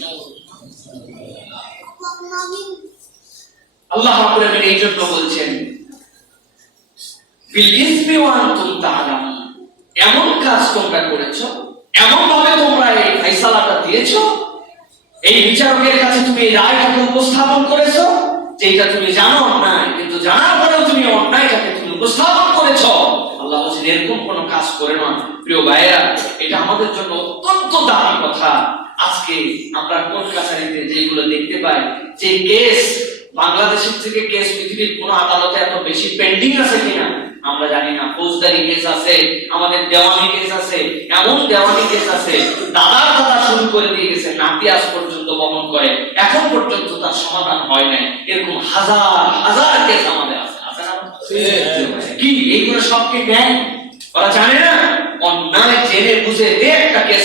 আল্লাহ রাব্বুল আলামিন এই জন্য বলছেন বিল ইসমি ওয়া আনতুম তা'লামুন, এমন কাজ তোমরা করেছো, এমন ভাবে তোমরা এই ফয়সালাটা দিয়েছো, এই বিচারকের কাছে তুমি এই রায়টাকে উপস্থাপন করেছো যেটা তুমি জানো অন্যায়, কিন্তু জানার পরেও তুমি অন্যায়টাকে তুমি উপস্থাপন করেছো। আল্লাহ বলছেন এরকম কোনো কাজ করে না। প্রিয় ভাইয়েরা, এটা আমাদের জন্য অত্যন্ত দামি কথা। আজকে আমরা কোর্ট কাছারিতে যেগুলো দেখতে পাই, যে কেস বাংলাদেশের থেকে কেস পৃথিবীর কোন আদালতে এত বেশি পেন্ডিং আছে কিনা আমরা জানি না। ফৌজদারি কেস আছে, আমাদের দেওয়ানি কেস আছে, এমন দেওয়ানি কেস আছে দাদার দাদা শুরু করে দিয়ে গেছে, নাতি আজ পর্যন্ত বহন করে, এখন পর্যন্ত তার সমাধান হয় নাই। এরকম হাজার হাজার কেস আমাদের আছে, আছে না? কি এইগুলো সব কি জ্ঞান ওরা জানে না? অন্যায় জেনে বুঝে একটা কেস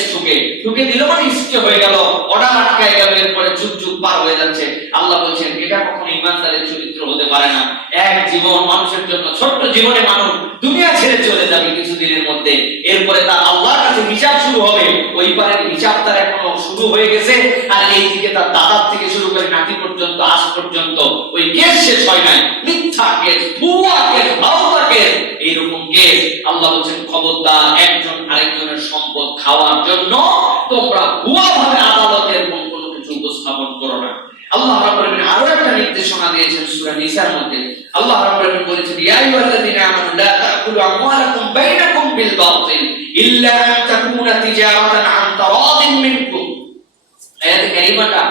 ঢুকে দিল মানে ইসকে হয়ে গেল, অর্ডার আটকায় গেল, এরপরে যুগ যুগ পার হয়ে যাচ্ছে। আল্লাহ বলছেন এটা কখনো ইমানদারের চরিত্র হতে পারে না। এক জীবন মানুষের জন্য, ছোট্ট জীবনে মানুষ দুনিয়া ছেড়ে চলে যাবে কিছুদিনের মধ্যে, এরপরে তার আল্লাহর কাছে হিসাব শুরু হবে। ওই পারের হিসাব তার এখনো শুরু হয়ে গেছে, আর এইদিকে তার দাদার থেকে শুরু করে নাতি পর্যন্ত আজ পর্যন্ত ওই কেস শেষ হয় নাই। মিথ্যা কেস, ভুয়া কেস, বাউলা কেস, এইরকম কেস। আল্লাহ বলছেন খবরদার একজন আরেকজনের সম্পদ খাওয়ার জন্য তোমরা ভুয়া ভাবে আদালতের কোনো কিছু উপস্থাপন করো না। আল্লাহ রাব্বুল আলামিন আরো একটা নির্দেশনা দিয়েছেন সূরা নিসার মধ্যে। আল্লাহ রাব্বুল আলামিন বলেছেন ইয়া আইয়ুহাল্লাযীনা আমানু লা তাকুলু আমওয়ালাকুম বাইনাকুম বিল বাতিল ইল্লা আন তাকুনা তিজারাতান আন তারাদিন মিনকুম। আয়াত কারিমাটা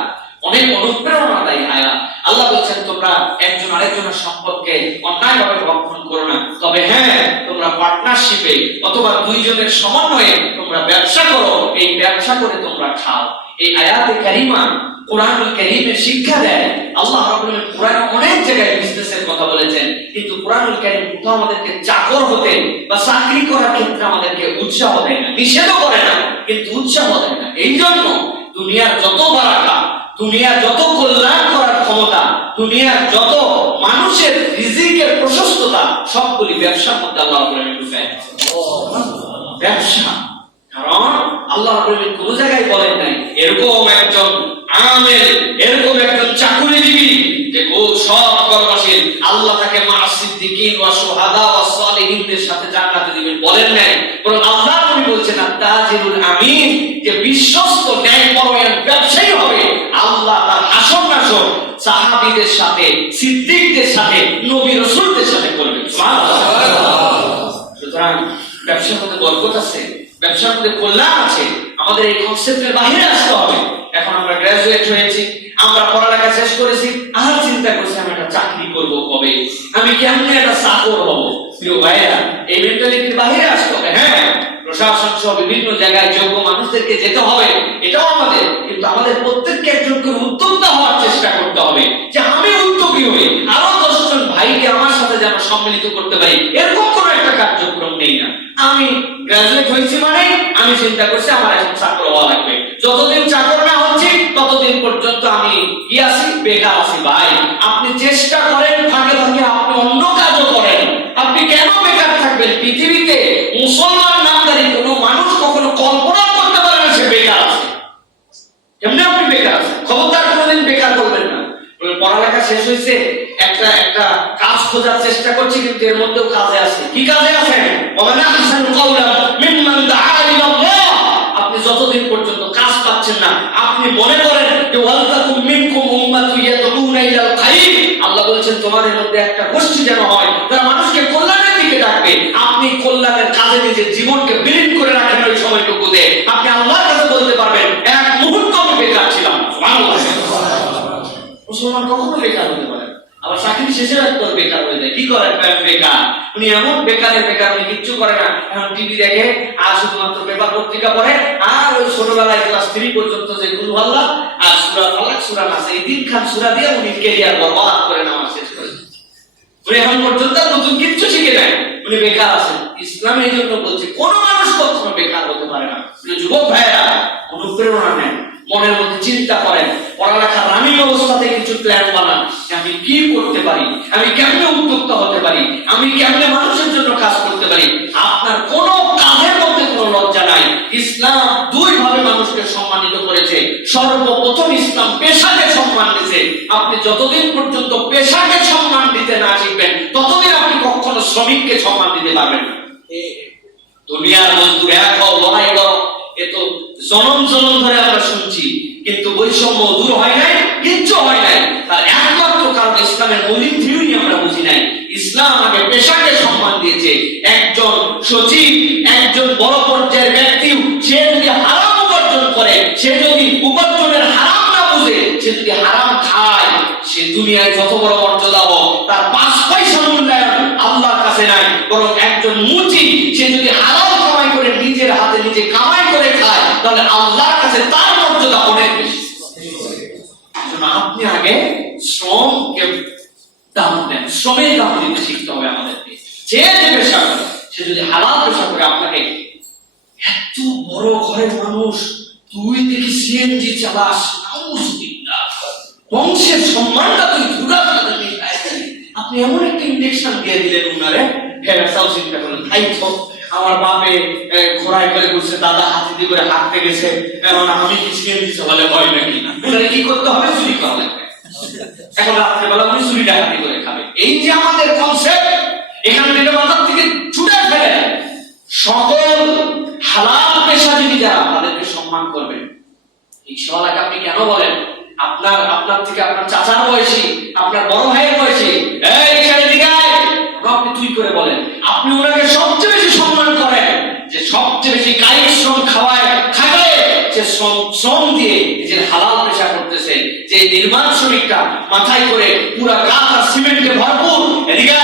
অনেক অনুপ্রেরণাদায়ী আয়াত। আল্লাহ বলছেন তোমরা একজন আরেকজনের সম্পদকে অন্যায়ভাবে ভক্ষণ করো না, তবে হ্যাঁ তোমরা পার্টনারশিপে অথবা দুইজনের সমন্বয়ে তোমরা ব্যবসা করো, এই ব্যবসা করে তোমরা খাও। এই আয়াতে কারিমা কোরআনুল কারীমের শিক্ষা দেয়। আল্লাহ রাব্বুল আলামিন কোরআনে অনেক জায়গায় বিজনেসের কথা বলেছেন, কিন্তু কোরআনুল কারীম কোথাও আমাদেরকে চাকর হতে বা চাকরি করার ক্ষেত্রে আমাদেরকে উৎসাহ দেয় না, নিষেধও করে না, কিন্তু উৎসাহ দেয় না। এই জন্য দুনিয়ার যত বারাকা, দুনিয়ার যত কল্যাণ করার ক্ষমতা, দুনিয়ার যত মানুষের রিজিকের প্রশস্ততা, সবগুলি ব্যবসার মধ্যে আল্লাহ রাব্বুল আলামিন ঢুকায়। ব্যবসা, কারণ আল্লাহ রাব্বুল আলামিন কোন জায়গায় বলেন নাই এরকম একজন আমেল, এরকম একজন চাকুরিজীবী যে খুব সৎ কর্মশীল, আল্লাহ তাকে মা সিদ্দিকিন ওয়া শুহাদা ওয়া সালিহিনদের সাথে জান্নাতে দিবেন, বলেন নাই। বরং আল্লাহ নবী বলছেন আত-তাজিরুল আমিন, যে বিশ্বস্ত ন্যায়পরায়ণ ব্যবসায়ী হবে, আল্লাহ তার হাসর নাসর সাহাবীদের সাথে, সিদ্দিকদের সাথে, নবী রাসূলদের সাথে করবেন। সুবহানাল্লাহ। সুতরাং ব্যবসার মধ্যে বরকত আছে, ব্যবসার মধ্যে কল্যাণ আছে। আমাদের এই কনসেপ্টের বাইরে আসতে হবে। এখন আমরা গ্রাজুয়েট হয়েছি, আমরা পড়ালেখা শেষ করেছি, আর চিন্তা করছি আমি একটা চাকরি করব কবে, আমি কেমনে একটা চাকর হব। প্রিয় ভাইরা, এই মেন্টালিটির বাইরে আসতে হবে। হ্যাঁ, প্রশাসন সহ বিভিন্ন জায়গায় যোগ্য মানুষদেরকে যেতে হবে, এটাও আমাদের, কিন্তু আমাদের প্রত্যেককে একজন করে উদ্যোক্তা হওয়ার চেষ্টা করতে হবে, যে আমি উদ্যোগী হই, আরো 10 জন ভাইকে আমার সাথে যেন সম্মিলিত করতে পারি। এরকম কোন একটা কার্যক্রম নেই না। আমি গ্রাজুয়েট হয়েছি মানে আমি চিন্তা করছি আমার এখন চাকর হওয়া লাগবে। যতদিন চাকর না হচ্ছে ততদিন পর্যন্ত আমি কি আছি, বেকার আছি। ভাই, আপনি চেষ্টা করেন, ফাঁকে ফাঁকে আপনি অন্য কাজও করেন। আপনি কেন বেকার থাকবেন? পৃথিবীতে মুসলমান নামধারী কোন মানুষ কখনো কল্পনা করতে পারে না সে বেকার আছে। কেমনে আপনি বেকার আছেন? খবরদার কোনোদিন বেকার করবেন না। পড়ালেখা শেষ হয়েছে, একটা কাজ খোঁজার চেষ্টা করছি, কিন্তু এর মধ্যেও কাজে আছে। কি কাজে আছেন? আপনি যতদিন পর্যন্ত কাজ পাচ্ছেন না, আপনি মনে করেন যে ওয়ালতাকুম মিনকুম উম্মাতুন ইয়াদউনা ইলাল খায়র, আল্লাহ বলেছেন তোমাদের মধ্যে একটা গোষ্ঠী যেন হয় যারা মানুষকে কল্যাণের দিকে ডাকবে। আপনি কল্যাণের কাজে নিজের জীবনকে বিলীন করে রাখেন, ওই সময়টুকুতে আপনি আল্লাহর কাছে বলতে পারবেন এক মুহূর্ত আমি বেকার ছিলাম। সুবহানাল্লাহ। মুসলমান কখনো বেকার হতে পারে? আবার চাকরি শেষে একবার বেকার হয়ে যায়। কি করে বেকার? উনি এমন বেকারের বেকার, উনি কিচ্ছু করে না, এখন টিভি দেখে আর শুধুমাত্র পেপার পত্রিকা পড়ে, আর ওই ছোটবেলায় ক্লাস 3 পর্যন্ত যে কুল আল্লাহ আর সূরা ফালাক সূরা নাস, এই 3 খান সূরা দিয়ে উনি ক্যারিয়ার বরবাদ করে নেওয়া শেষ করে। উনি এখন পর্যন্ত নতুন কিচ্ছু শিখে নেয়, উনি বেকার আছেন। ইসলাম এই জন্য বলছে কোন মানুষ কখনো বেকার হতে পারে না। যুবক ভাইরা, অনুপ্রেরণা নেন, মনের মধ্যে চিন্তা করেন, পড়ালেখার রানিং অবস্থাতে কিছু প্ল্যান বানান, আমি কি করতে পারি, আমি কেমনে উদ্যোক্তা হতে পারি, আমি কেমনে মানুষের জন্য কাজ করতে পারি। আপনার কোন কাজের মধ্যে কোনো লজ্জা নাই। ইসলাম 2 ভাবে মানুষকে সম্মানিত করেছে। সর্বপ্রথম ইসলাম পেশাকে সম্মান দিয়েছে। আপনি যতদিন পর্যন্ত পেশাকে সম্মান দিতে না শিখবেন, ততদিন আপনি কখনো শ্রমিককে সম্মান দিতে পারবেন না। দুনিয়ার মজদুর এক হও, লড়াই করো, এ তো জনম জনম ধরে আমরা শুনছি, কিন্তু বৈষম্য দূর হয় নাই, কিচ্ছু হয় নাই। তার একমাত্র কারণ ইসলামের মৌলিক থিওরি আমরা বুঝি নাই। ইসলাম আগে পেশাকে সম্মান দিয়েছে। একজন সচিব, একজন বড় পর্যায়ের ব্যক্তি, সে যদি হারাম উপার্জন করে, সে যদি উপার্জনের হারাম না বুঝে, সে যদি হারাম খায়, সে দুনিয়ায় যত বড় মর্যাদা হোক, তার 5 পয়সা মূল্যায়ন আল্লাহর কাছে নাই। বরং একজন মুচি, সে যদি হালাল কামাই করে নিজের হাতে নিজে কামাই করে খায়, তাহলে আল্লাহর কাছে তার মর্যাদা অনেক বেশি। আপনি আগে শ্রমকে দাম দেন, শ্রমের দাম দিতে শিখতে হবে আমাদেরকে। যে পেশা করে, সে যদি হালাল পেশা করে, আপনাকে এত বড় ঘরের মানুষ, তুই দেখি সিএনজি চালাস, বংশের সম্মানটা তুই ধুরা ফেলে দিলি, আপনি এমন একটা ইনজেকশন দিয়ে দিলেন উনারে। ফেরেশতাও চিন্তা করলেন, তাই তো আমার বাপে ঘোড়ায় করে ঘুরছে, দাদা হাতিতে করে হাঁটতে গেছে, এখন আমি কি সিএনজি চালালে হয় নাকি? উনারে কি করতে হবে? চুরি করা লাগবে। এখন রাত্রেবেলা উনি চুরি ডাকাতি করে খাবে। এই যে আমাদের কনসেপ্ট, এখান থেকে বাজার থেকে ছুটে ফেলে সকল হালাল পেশাজীবী যারা, তাদেরকে সম্মান করবেন। রিকশাওয়ালাকে আপনি কেন বলেন? আপনার থেকে আপনার চাচার বয়সী, আপনার বড় ভাইয়ের বয়সী, এই রিকশার দিকে আয়, আপনি তুই করে বলেন। আপনি ওনাকে সবচেয়ে বেশি সম্মান করেন, যে সবচেয়ে বেশি কায়িক শ্রম খাওয়ায়, যে শ্রম দিয়ে নিজের হালাল পেশা করতেছে, যে নির্মাণ শ্রমিকটা মাথায় করে পুরা কাঠ আর সিমেন্টে ভরপুর, এদিকে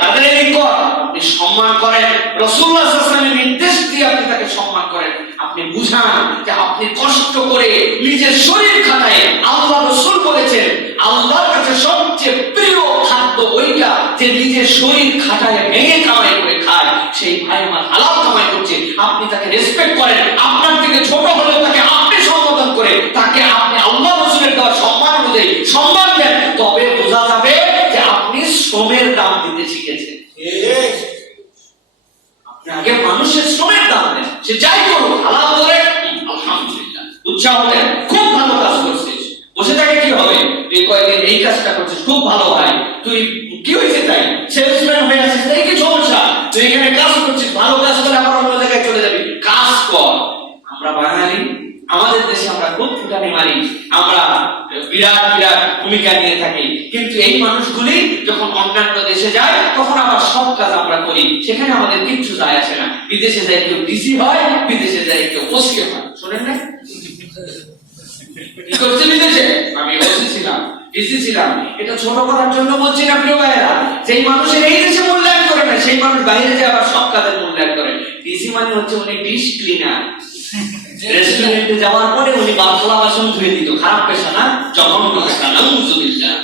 তাদের এদিক কর, আপনি সম্মান করেন, রাসূলুল্লাহ সাল্লাল্লাহু আলাইহি ওয়াসাল্লামের নির্দেশ দিয়ে আপনি তাকে সম্মান করেন, আপনি বুঝান যে আপনি কষ্ট করে নিজের শরীর খাটায়, আল্লাহ রাসূল বলেছেন আল্লাহর কাছে সবচেয়ে প্রিয় খাদ্য ওইটা যে নিজের শরীর খাটায় ভেঙে কামাই করে খায়। সেই ভাই আমার হালাল কামাই করছে, আপনি তাকে রেসপেক্ট করেন, আপনার থেকে ছোট হলেও তাকে আপনি সম্বোধন করে তাকে আপনি আল্লাহ রাসূলের দেওয়া সম্মান অনুযায়ী সম্মান দেন, তবে বোঝা যাবে যে আপনি শ্রমের দাম দিতে শিখেছেন। আপনি আগে মানুষের শ্রমের দাম দেন, সে যাই করুক, হালাল করে আলহামদুলিল্লাহ, উৎসাহ দেন, খুব ভালো কাজ করছিস, বসে থাকে কি হবে, তুই কয়েকদিন এই কাজটা করছিস, খুব ভালো ভাই, তুই কি হয়েছে তাই সেলসম্যান হয়ে আছিস, তাই কি সমস্যা, তুই এখানে কাজ করছিস, ভালো কাজ করে আবার অন্য জায়গায় চলে যাবি, কাজ কর। আমরা বাঙালি, আমাদের দেশে আমরা খুব ফুটানি মারি, আমরা বিরাট বিরাট ভূমিকা নিয়ে থাকি, কিন্তু এই মানুষগুলি যখন অন্যান্য দেশে যায় তখন আবার সব কাজ আমরা করি, সেখানে আমাদের কিচ্ছু যায় আসে না। বিদেশে যায় কেউ ডিসি হয়, বিদেশে যায় কেউ ওসি হয়, শোনেন না কি করছে বিদেশে, আমি ওসি ছিলাম, ডিসি ছিলাম, এটা ছোট করার জন্য বলছি না প্রিয় ভাইরা, যেই মানুষের এই দেশে মূল্যায়ন করে না সেই মানুষ বাইরে যায় আবার সব কাজের মূল্যায়ন করে। ডিসি মানে হচ্ছে উনি ডিশ ক্লিনার, রেস্টুরেন্টে যাওয়ার পরে উনি বাথলা বাসন ধুয়ে দিত, খারাপ পেশা না, জঘন্য পেশা, নাউজুবিল্লাহ।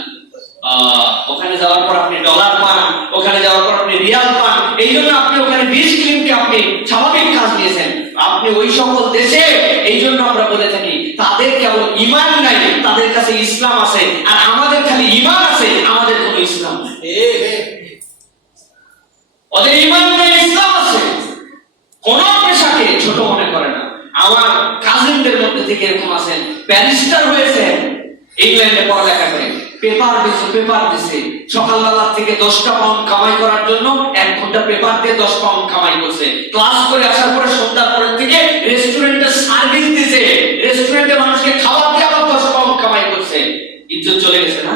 ওখানে যাওয়ার পর আপনি ডলার পান, ওখানে যাওয়ার পর আপনি রিয়াল পান, এই জন্য আপনি ওখানে ডিশ ক্লিনকে আপনি স্বাভাবিক কাজ দিয়েছেন। আপনি ওই সকল দেশে, এই জন্য আমরা বলে থাকি তাদের কেবল ঈমান নাই, তাদের কাছে ইসলাম আছে, আর আমাদের খালি ঈমান আছে, আমাদের কোনো ইসলাম নাই। ওদের ঈমান নাই, ইসলাম আছে, কোন পেশাকে ছোট মনে করে না। আমার কাজিনদের মধ্যে থেকে এরকম আছেন, ব্যারিস্টার হয়েছেন, ইংল্যান্ডে পড়ালেখা করে, পেপার দিছে, সকালবেলা থেকে 10টা পাউন্ড কামাই করার জন্য 1 ঘন্টা পেপার দিয়ে 10 পাউন্ড কামাই করছে, ক্লাস করে আসার পরে সন্ধ্যার পরের থেকে রেস্টুরেন্টে সার্ভিস দিছে, রেস্টুরেন্টে মানুষকে খাবার দিয়ে আবার 10 পাউন্ড কামাই করছে। ইজ্জত চলে গেছে না?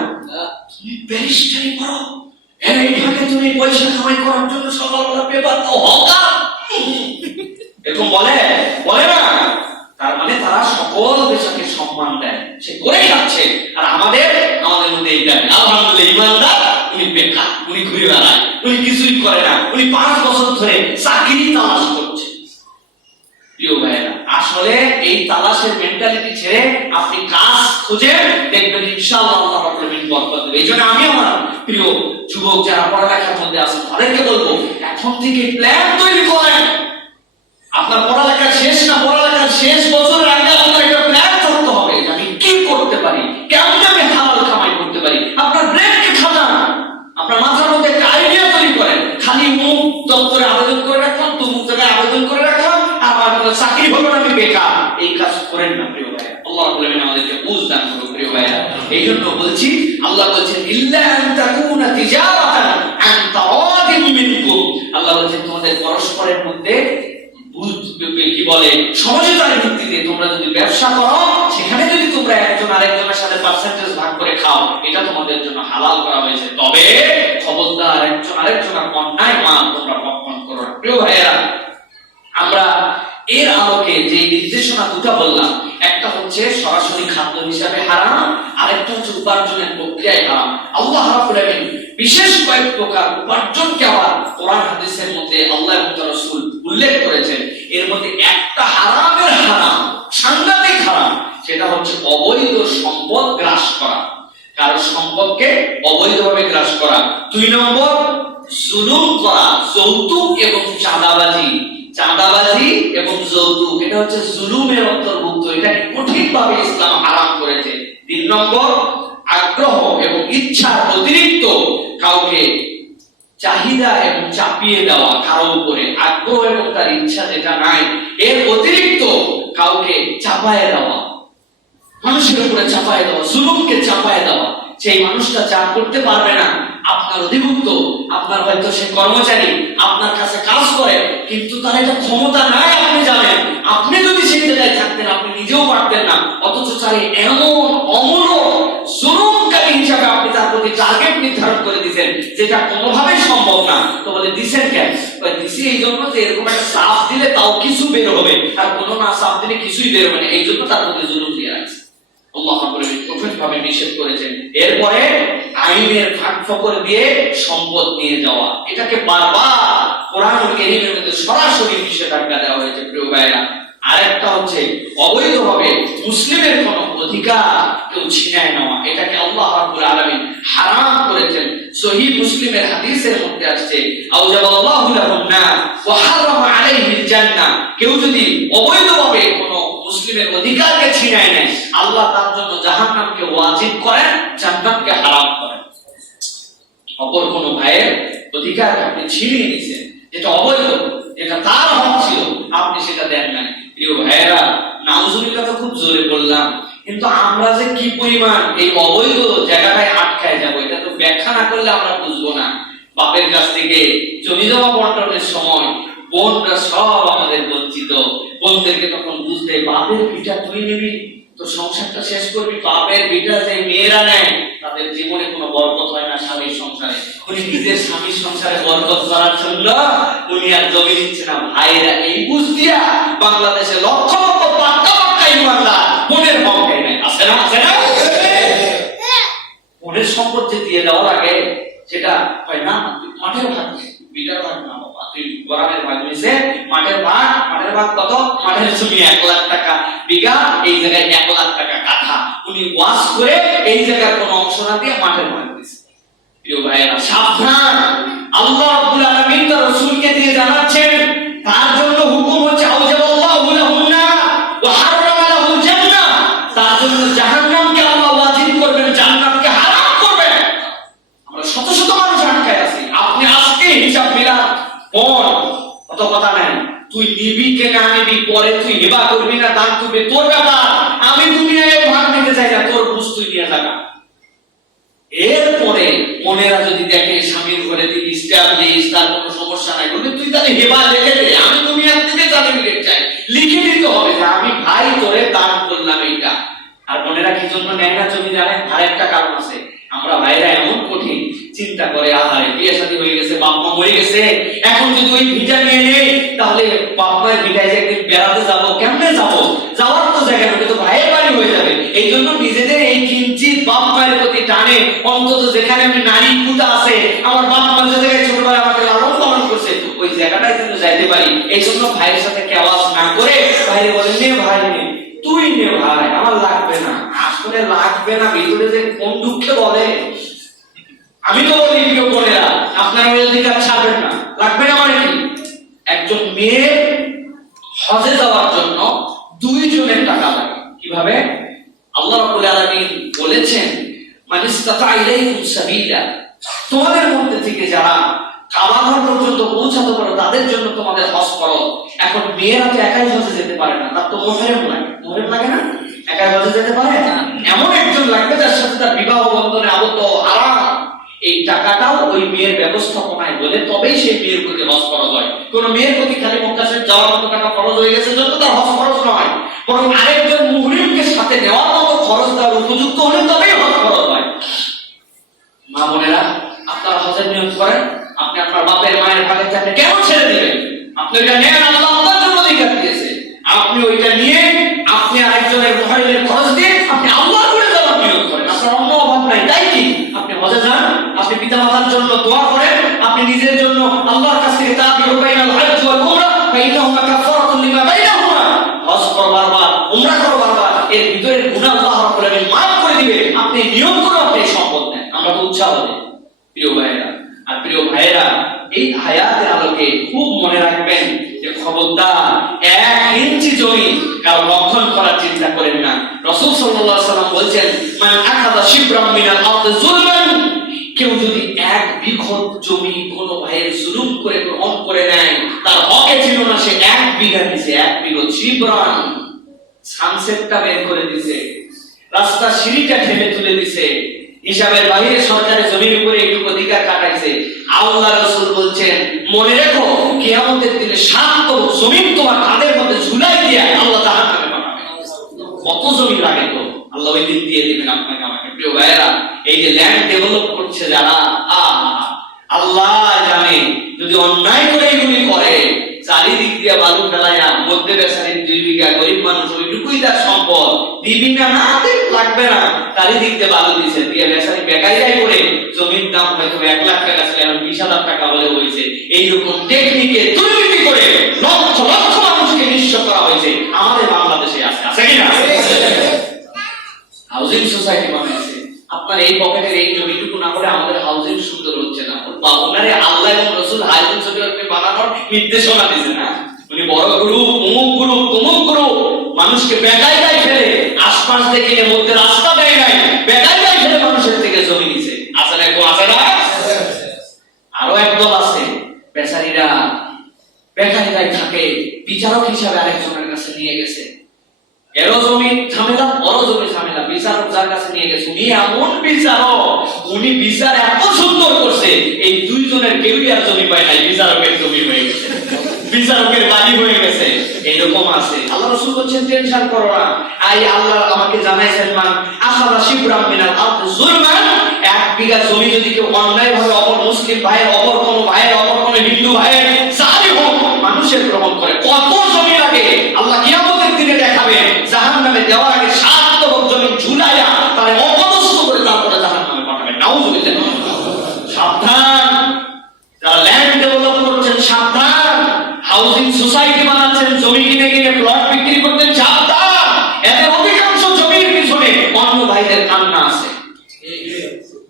তুমি ব্যারিস্টারি করো, এইভাবে তুমি পয়সা কামাই করার জন্য সকালবেলা পেপার দাও, হকার এরকম বলে না? তার মানে তারা সকল পেশাকে সম্মান দেয়, সে করে খাচ্ছে। আর আমাদের মধ্যে এইটা, আলহামদুলিল্লাহ ইমানদার, উনি বেকার, উনি ঘুরে বেড়ায়, উনি কিছুই করে না, উনি 5 বছর ধরে চাকরি তালাশ করছে। প্রিয় ভাইরা, আসলে এই তালাশের মেন্টালিটি ছেড়ে আপনি কাজ খুঁজে দেখবেন ইনশাআল্লাহ আল্লাহ রাব্বুল আলামিন বরকত দেবে। এইজন্য আমি আমার প্রিয় যুবক যারা পড়ালেখার মধ্যে আছেন তাদেরকে বলবো, এখন থেকে প্ল্যান তৈরি করেন। আপনার পড়ালেখা শেষ না, পড়ালেখার শেষ বছরের আগে আপনার একটা প্ল্যান করতে হবে যে আমি কি করতে পারি, কেমন আমি হালাল কামাই করতে পারি। আপনার ব্রেনকে খাটান, আপনার মাথার মধ্যে একটা আইডিয়া তৈরি করেন। খালি মুখ দপ্তরে আবেদন করে রাখলাম, তুমুক জায়গায় আবেদন করে রাখলাম, আমার চাকরি হলো না, আমি বেকার, এই কাজ করেন না প্রিয় ভাইয়া। আল্লাহ রাব্বুল আলামিন আমাদেরকে বুঝ দান করুন প্রিয় ভাইয়া। এই জন্য বলছি, আল্লাহ বলছেন ইল্লা আন তাকুনা তিজারাতান আন তারাদিন মিনকুম, আল্লাহ বলছেন তোমাদের পরস্পরের মধ্যে কি বলে সমঝোতার ভিত্তিতে তোমরা যদি ব্যবসা করো, সেখানে যদি তোমরা একজন আরেকজনের সাথে পার্সেন্টেজ ভাগ করে খাও, এটা তোমাদের জন্য হালাল করা হয়েছে। তবে খবরদার একজন আরেকজনের অন্যায় মাল তোমরা ভক্ষণ করো না। প্রিয় ভাইয়েরা, আমরা এর আলোকে যে নির্দেশনা দুটো বললাম, একটা হচ্ছে সরাসরি খাদ্য হিসাবে হারাম, আরেকটা হচ্ছে উপার্জনের প্রক্রিয়ায় হারাম। আল্লাহ রাব্বুল আলামিন বিশেষ কয়েক প্রকার উপার্জনকে আবার কোরআন হাদিসের মধ্যে আল্লাহ এবং তার রাসূল উল্লেখ করেছেন। এর মধ্যে একটা হারামের হারাম, সাংঘাতিক হারাম, সেটা হচ্ছে অবৈধ সম্পদ গ্রাস করা, কারো সম্পদকে অবৈধভাবে গ্রাস করা। 2 নম্বর জুলুম করা, যৌতুক এবং চাঁদাবাজি। চাঁদাবাজি এবং যৌতুক এটা হচ্ছে জুলুমের অন্তর্ভুক্ত, এটাকে কঠিনভাবে ইসলাম হারাম করেছে। 3 নম্বর আগ্রহ এবং ইচ্ছার অতিরিক্ত কাউকে চাহিদা এবং চাপিয়ে দেওয়া, কারো উপরে আগ্রহ এবং তার ইচ্ছা যেটা নাই এর অতিরিক্ত কাউকে চাপায়ে দেওয়া, মানুষের উপরে চাপায়ে দেওয়া, জুলুমকে চাপায়ে দেওয়া। সেই মানুষটা যা করতে পারবে না, আপনার অধিভুক্ত, আপনার হয়তো সে কর্মচারী আপনার কাছে কাজ করে, কিন্তু তার এটা ক্ষমতা নাই, আপনি জানেন, আপনি যদি সেই জায়গায় থাকতেন আপনি নিজেও পারতেন না, অথচ চাই এমন অমূলক জুলুমকারী হিসাবে আপনি তার প্রতি টার্গেট নির্ধারণ করে দিয়েছেন, যেটা কোনোভাবেই সম্ভব না। তো বলে দিছেন কেন? দিছি এই জন্য যে এরকম একটা সাফ দিলে তাও কিছু বের হবে, আর কোনো না সাফ দিলে কিছুই বের হবে না, এই জন্য তার প্রতি জুলুম দিয়ে রাখছে। আল্লাহ রাব্বুল আলামিন ভাবে নিষেধ করেছেন। এরপরে আইনের ফাঁক-ফোকর দিয়ে সম্পদ নিয়ে যাওয়া, এটাকে বারবার কোরআনুল কারীমের মধ্যে সরাসরি নিষেধাজ্ঞা দেওয়া হয়েছে। প্রিয় ভাইরা, আরেকটা হচ্ছে অবৈধভাবে মুসলিমের কোনো অধিকার কেউ ছিনায় নেওয়া, এটাকে আল্লাহ রাব্বুল আলামিন হারাম করেছেন। সহিহ মুসলিমের হাদিসের মধ্যে আসছে, আউজাবাল্লাহু লাহুন নার ওয়া হারামা আলাইহিল জান্নাহ, কেউ যদি অবৈধভাবে কোনো মুসলিমের অধিকারকে ছিনায় নেয়, আল্লাহ তার জন্য জাহান্নামকে ওয়াজিব করেন, জান্নাতকে হারাম করেন। অপর কোনো ভাইয়ের অধিকার আপনি ছিনিয়ে নিয়েছেন, যেটা অবৈধ, যেটা তার হক ছিল, আপনি সেটা দেন না। প্রিয় ভাইয়েরা, নাউজুবিল্লাহ তো খুব জোরে বললাম, কিন্তু আমরা যে কি পরিমাণ এই অবৈধ জায়গাটায় আটকায় যাব, এটা তো ব্যাখ্যা না করলে আমরা বুঝবো না। বাপের কাছ থেকে জমি জমা বন্টনের সময় বোনরা সব আমাদের বঞ্চিত। বোনদেরকে তখন বুঝতে, বাপের ভিটা তুই নিবি, তো সংসারটা শেষ করবি। বাপের ভিটা যে মেয়েরা নেয়, তাদের জীবনে কোনো বরকত হয় না স্বামীর সংসারে। উনি নিজের স্বামীর সংসারে বরকত করার জন্য উনি আর জমি নিচ্ছে না। ভাইরা এই বুঝ দিয়া বাংলাদেশে লক্ষ লক্ষ পাক্কা পাক্কা ইমানদার বোনের হক দেয় নাই। আছে না? আছে না? বোনের সম্পদ যে দিয়ে দেওয়ার আগে সেটা হয় না, মাঠের ভাগ, বিটার ভাগ না বাবা, তুই গরামের ভাগ নিছে, মাঠের ভাগ কত? মাঠের জমি 1 লাখ টাকা বিঘা, এই জায়গায় 1 লাখ টাকা কাঠা। উনি ওয়াশ করে এই জায়গার কোন অংশ না দিয়ে মাঠের ভাগ দিয়েছে। প্রিয় ভাইয়েরা, সাবধান! আল্লাহ রাব্বুল আলামিন তার রাসূলকে দিয়ে জানাচ্ছেন, তার জন্য হুকুম হচ্ছে আউজাবাল্লাহু লাহুন নার ওয়া হারামা লাহুল জান্নাহ, তার জন্য জাহান্নামকে আল্লাহ ওয়াজিব করবেন, জান্নাতকে হারাম করবেন। আমরা শত শত মানুষ আটকায় আছি। আপনি আজকে হিসাব মিলান, বোন কত কথা নাই, তুই নিবি কে না নিবি, পরে তুই হিবা করবি না দান করবি, তোর ব্যাপার। আমি দুনিয়ায় ভাগ নিতে চাই না, তোর বুঝ তুই নিয়ে যাবা। এরপরে মনেরা যদি দেখে স্বামীর ঘরে তুই স্ট্যাম্প দিস, তার কোনো সমস্যা নাই, বলবি তুই তাহলে হেবা লিখে দে, আমি দুনিয়ার থেকে সার্টিফিকেট চাই। লিখে দিতে হবে যে আমি ভাই তোরে দান করলাম এইটা। আর মনেরা কি জন্য নেয় না জমি জানেন? আরেকটা কারণ আছে। আমরা ভাইরা এমন কঠিন, চিন্তা করে আহারে বিয়ে শাদী হয়ে গেছে, বাপ মা মরে গেছে, এখন যদি ওই ভিটা নিয়ে নেই, তাহলে বাপ মায়ের ভিটায় যে একদিন বেড়াতে যাবো, কেমনে যাবো? যাওয়ার তো জায়গা নেই, তো ভাইয়ের বাড়ি হয়ে যাবে। এই জন্য নিজেদের এই কিঞ্চিত বাপ মায়ের প্রতি টানে, অন্তত যেখানে আমি নারী কুটা আছে, আমার বাপ মা যে জায়গায় ছোটবেলায় আমাকে লালন পালন করছে, ওই জায়গাটায় যেন যাইতে পারি। এই জন্য ভাইয়ের সাথে কেওয়াজ না করে ভাইরে বলেন, নে ভাই নে, তুই নে ভাই, আমার লাগবে না। আসলে লাগবে না, ভিতরে যে কোন দুঃখে বলে। আমি তো বলি প্রিয় বোনেরা, আপনারা ওই অধিকার ছাড়বেন না, লাগবে না মানে কি? একজন মেয়ে হজে যাওয়ার জন্য 2 জনের টাকা লাগে। কিভাবে? আল্লাহ রাব্বুল আলামিন বলেছেন, মান ইসতাতা ইলাইকুম সাবিলা, তোমাদের মধ্যে থেকে যারা কাবা ঘর পর্যন্ত পৌঁছাতে পারো তাদের জন্য তোমাদের হজ ফরজ। এখন মেয়েরা তো একাই হজে যেতে পারে না, তার তো মুহররম লাগে। মুহররম লাগে না? একাই হজে যেতে পারে না, এমন একজন লাগবে যার সাথে তার বিবাহ বন্ধনে আবদ্ধ আরাম। এই টাকাটাও ওই মেয়ের ব্যবস্থাপনায় বলে তবেই সেই মেয়ের প্রতি হজ ফরজ হয়। কোন মেয়ের প্রতি খালি মক্কা শরীফ যাওয়ার মতো টাকা ফরজ হয়ে গেছে জন্য তার হজ ফরজ নয়, বরং আরেকজন মুহরিমকে সাথে নেওয়ার মতো খরচ দেওয়ার উপযুক্ত হলে তবেই হজ ফরজ হয়। মা বোনেরা, আপনারা হজের নিয়ত করেন, আপনি আপনার বাপের মায়ের ভাগের টাকা কেন ছেড়ে দিবেন? আপনি ওইটা নেন, আল্লাহ আপনার জন্য অধিকার দিয়েছে। আপনি ওইটা নিয়ে আপনি আরেকজনের মুহরিমের খরচ দিয়ে আপনি আল্লাহর করে যাওয়ার নিয়ত করেন। আপনার অন্য অভাব নাই, তাই কি? আপনি হজে যান, আপনি পিতামাতার জন্য দোয়া করেন, আপনি নিজের জন্য আল্লাহর কাছ থেকে তাবিউ বাইনাল হজ ওয়াল উমরা ফাইনাহুমা কাফারাতুন লিমা বাইনাহুমা, হজ করবার বার, উমরা করবার বার, এর ভিতরের গুনাহ আল্লাহ রাব্বুল আলামিন maaf করে দিবেন। আপনি নিয়ত করে আপনি সম্পদ নেন, আমরা তো উৎসাহ দেই। প্রিয় ভাইরা, আর প্রিয় ভাইরা, এই হায়াতের আলোকে খুব মনে রাখবেন যে খবরদার 1 ইঞ্চি জমি কারো লঙ্ঘন করার চিন্তা করেন না। রাসূল সাল্লাল্লাহু আলাইহি ওয়াসাল্লাম বলেছেন, মান আখাযা শিবরাম মিনাল আরদি যুলমান, কেউ যদি 1 বিঘত জমি কোনো ভাইয়ের জুলুম করে গ্রহণ করে নেয়, তার হকে ছিল না, সে 1 বিঘা নিছে, 1 বিঘত শিবরান, সানসেটটা বের করে দিছে, রাস্তা সিঁড়িটা ঠেলে তুলে দিছে, হিসাবের বাইরে সরকারের জমির উপরে একটু অধিকার কাটাইছে। আল্লাহ রাসূল বলছেন, মনে রেখো কিয়ামতের দিনে 7 জমিন তোমার কাঁধের মধ্যে ঝুলাই দিয়ে আল্লাহ জাহান্নামে পাঠাবে। কত জমি লাগে তো আল্লাহ ওই দিন দিয়ে দিবেন আপনাকে আমাকে। প্রিয় ভাইয়েরা, এই যে ল্যান্ড ডেভেলপ করছে যারা, আল্লাহ জানে যদি অন্যায় করে এগুলি করে, চারিদিক দিয়ে বালু ফেলাইয়া মধ্যে বেচারির 2 বিঘা গরিব মানুষ, ওইটুকুই তার সম্পদ, দিবি না, না লাগবে না, চারিদিক দিয়ে বালু দিয়েছে, দিয়ে বেচারি বেকারিরাই করে জমির দাম হয়তো 1 লাখ টাকা ছিল, এখন 20,000 টাকা বলে হয়েছে। এইরকম টেকনিকে দুর্নীতি করে লক্ষ লক্ষ মানুষকে নিঃস্ব করা হয়েছে আমাদের বাংলাদেশে। আছে কিনা? হাউজিং সোসাইটি বানাইছে। আপনার এই পকেটের এই জমিটুকু না করে আমাদের হাউজিং সুন্দর হচ্ছে না। ওনারে আল্লাহ এবং রাসূল হাউজিং সোসাইটি বানানোর নির্দেশনা দিয়েছে না। উনি বড় গুরু, অমুক গুরু, তমুক গুরু, মানুষকে বেকায়দায় ফেলে আশপাশ দেখে মধ্যে রাস্তা দেয় নাই, বেকায়দায় ফেলে মানুষের থেকে জমি নিছে। আছে না? কেউ আছে না? আরো একদল আছে বেচারীরা বেকায়দায় থাকে, বিচারক হিসাবে আরেকজনের কাছে নিয়ে গেছে। এরও জমি ঝামেলা, বড় জমি ঝামেলা, বিচারক যার কাছে নিয়ে গেছে উনি এমন বিচারক, উনি বিচার এত সুন্দর করছে এই দুইজনের কেউই আর জমি পায় নাই, বিচারকের জমি হয়ে গেছে, বিচারকের বাড়ি হয়ে গেছে। এইরকম আছে। আল্লাহ রাসূল বলেন টেনশন করো না, আই আল্লাহ আমাকে জানাইছেন মান আখাযা শিবরাম মিনাল আরদ যুলমান, 1 বিঘা জমি যদি কেউ অন্যায়ভাবে অপর মুসলিম ভাইয়ের, অপর কোন ভাইয়ের, অপর কোন হিন্দু ভাইয়ের জালিম হোক মানুষের গ্রহণ করে, কত জমি লাগে আল্লাহ কিয়ামতের দিনে দেখাবেন। জাহান্নামে দেওয়ার আগে 7 তরফ জমি ঝুলাইয়া তারে অপদস্থ করে তারপরে জাহান্নামে পাঠাবেন। নাউযুবিল্লাহ। সাবধান যারা ল্যান্ড ডেভেলপ করছেন, সাবধান হাউজিং সোসাইটি বানাচ্ছেন, জমি কিনে কিনে প্লট বিক্রি করতেন, সাবধান। এদের অধিকাংশ জমির পিছনে অন্য ভাইদের কান্না আছে,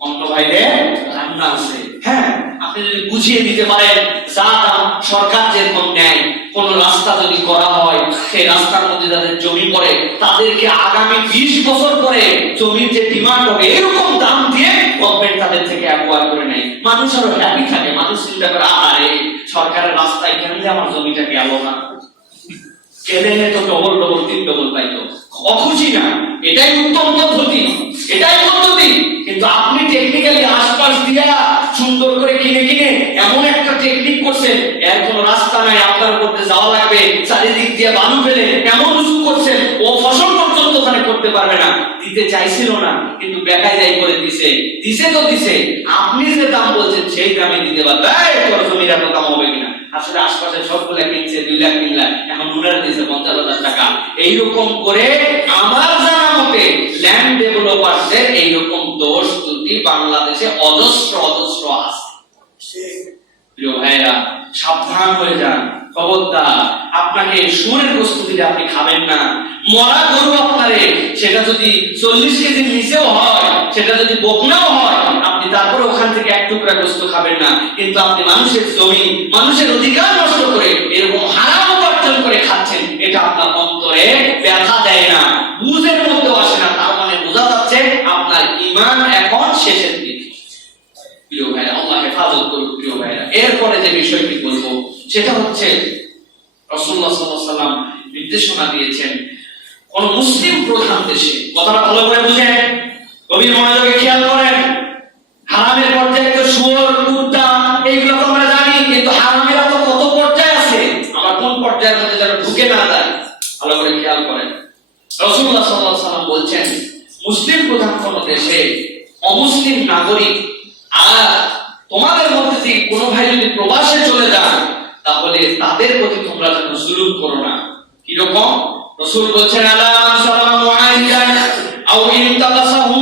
অন্য ভাইদের কান্না আছে। হ্যাঁ, আপনি যদি বুঝিয়ে দিতে পারেন যা দাম সরকার যেরকম নেয়, কোন রাস্তা যদি করা হয় সেই রাস্তার মধ্যে যাদের জমি পড়ে তাদেরকে আগামী 20 বছর পরে জমির যে ডিমান্ড হবে এরকম দাম দিয়ে গভর্নমেন্ট তাদের থেকে অ্যাকোয়ার করে নেয়, মানুষ আরো হ্যাপি থাকে। মানুষ চিন্তা করে আরে সরকারের রাস্তায় কেমনে আমার জমিটা গেল না, কেনে তো ডবল ডবল 3 ডবল পাইতো, অখুশি না। এটাই উত্তম পদ্ধতি, এটাই পদ্ধতি। কিন্তু আপনি টেকনিক্যালি আশপাশ দিয়া সুন্দর করে কিনে কিনে এমন একটা টেকনিক করছেন, এর কোনো রাস্তা নাই, আপনার মধ্যে যাওয়া লাগবে, চারিদিক দিয়ে বালু ফেলে এমন উঁচু করছেন ও ফসল পর্যন্ত ওখানে করতে পারবে না। দিতে চাইছিল না কিন্তু বেকায়দাই করে দিছে, দিছে তো দিছে। আপনি যে দাম বলছেন সেই দামে দিতে পারবে, তোর জমির এত দাম হবে কিনা? আসলে আশপাশে সবগুলা কিনছে 2 লাখ 3 লাখ, এখন উনারা দিছে 50,000 টাকা। এইরকম করে আমার জানা মতে ল্যান্ড ডেভেলপারদের এইরকম দোষ ত্রুটি বাংলাদেশে অজস্র অজস্র আছে। প্রিয় ভাইরা, সাবধান হয়ে যান, খবরদার। আপনাকে সুরের বস্তু দিলে আপনি খাবেন না। মরা গরু আপনারে, সেটা যদি 40 কেজির নিচেও হয়, সেটা যদি বকনাও হয়, আপনি তারপরে ওখান থেকে 1 টুকরা গোশত খাবেন না। কিন্তু আপনি মানুষের জমি, মানুষের অধিকার নষ্ট করে এরকম হারাম উপার্জন করে খাচ্ছেন, এটা আপনার অন্তরে ব্যথা দেয় না, বুঝের মধ্যে আসে না। তার মানে বোঝা যাচ্ছে আপনার ঈমান এখন শেষের দিকে। প্রিয় ভাইরা, আল্লাহ হেফাজত করুন। প্রিয় ভাইরা, এরপরে যে বিষয়টি বলবো সেটা হচ্ছে রাসূলুল্লাহ সাল্লাল্লাহু আলাইহি ওয়াসাল্লাম নির্দেশনা দিয়েছেন কোন মুসলিম প্রধান দেশে, কথাটা ভালো করে বুঝেন, গভীর মনোযোগে খেয়াল করেন। হারামের পর্যায়ে তো শুয়োর, কুত্তা এইগুলো তো আমরা জানি, কিন্তু হারামের তো কত পর্যায় আছে, আমরা কোন পর্যায়ের মধ্যে যেন ঢুকে না যাই, ভালো করে খেয়াল করেন। রাসূলুল্লাহ সাল্লাল্লাহু আলাইহি ওয়াসাল্লাম বলছেন মুসলিম প্রধান কোন দেশে অমুসলিম নাগরিক আর তোমাদের মধ্যে থেকে কোনো ভাই যদি প্রবাসে চলে যান তাহলে তাদের প্রতি তোমরা যেন জুলুম করো না। কি রকম? রাসূল বলেন আলা মান সালামু মুআইয়ান আও ইনতাকাসাহু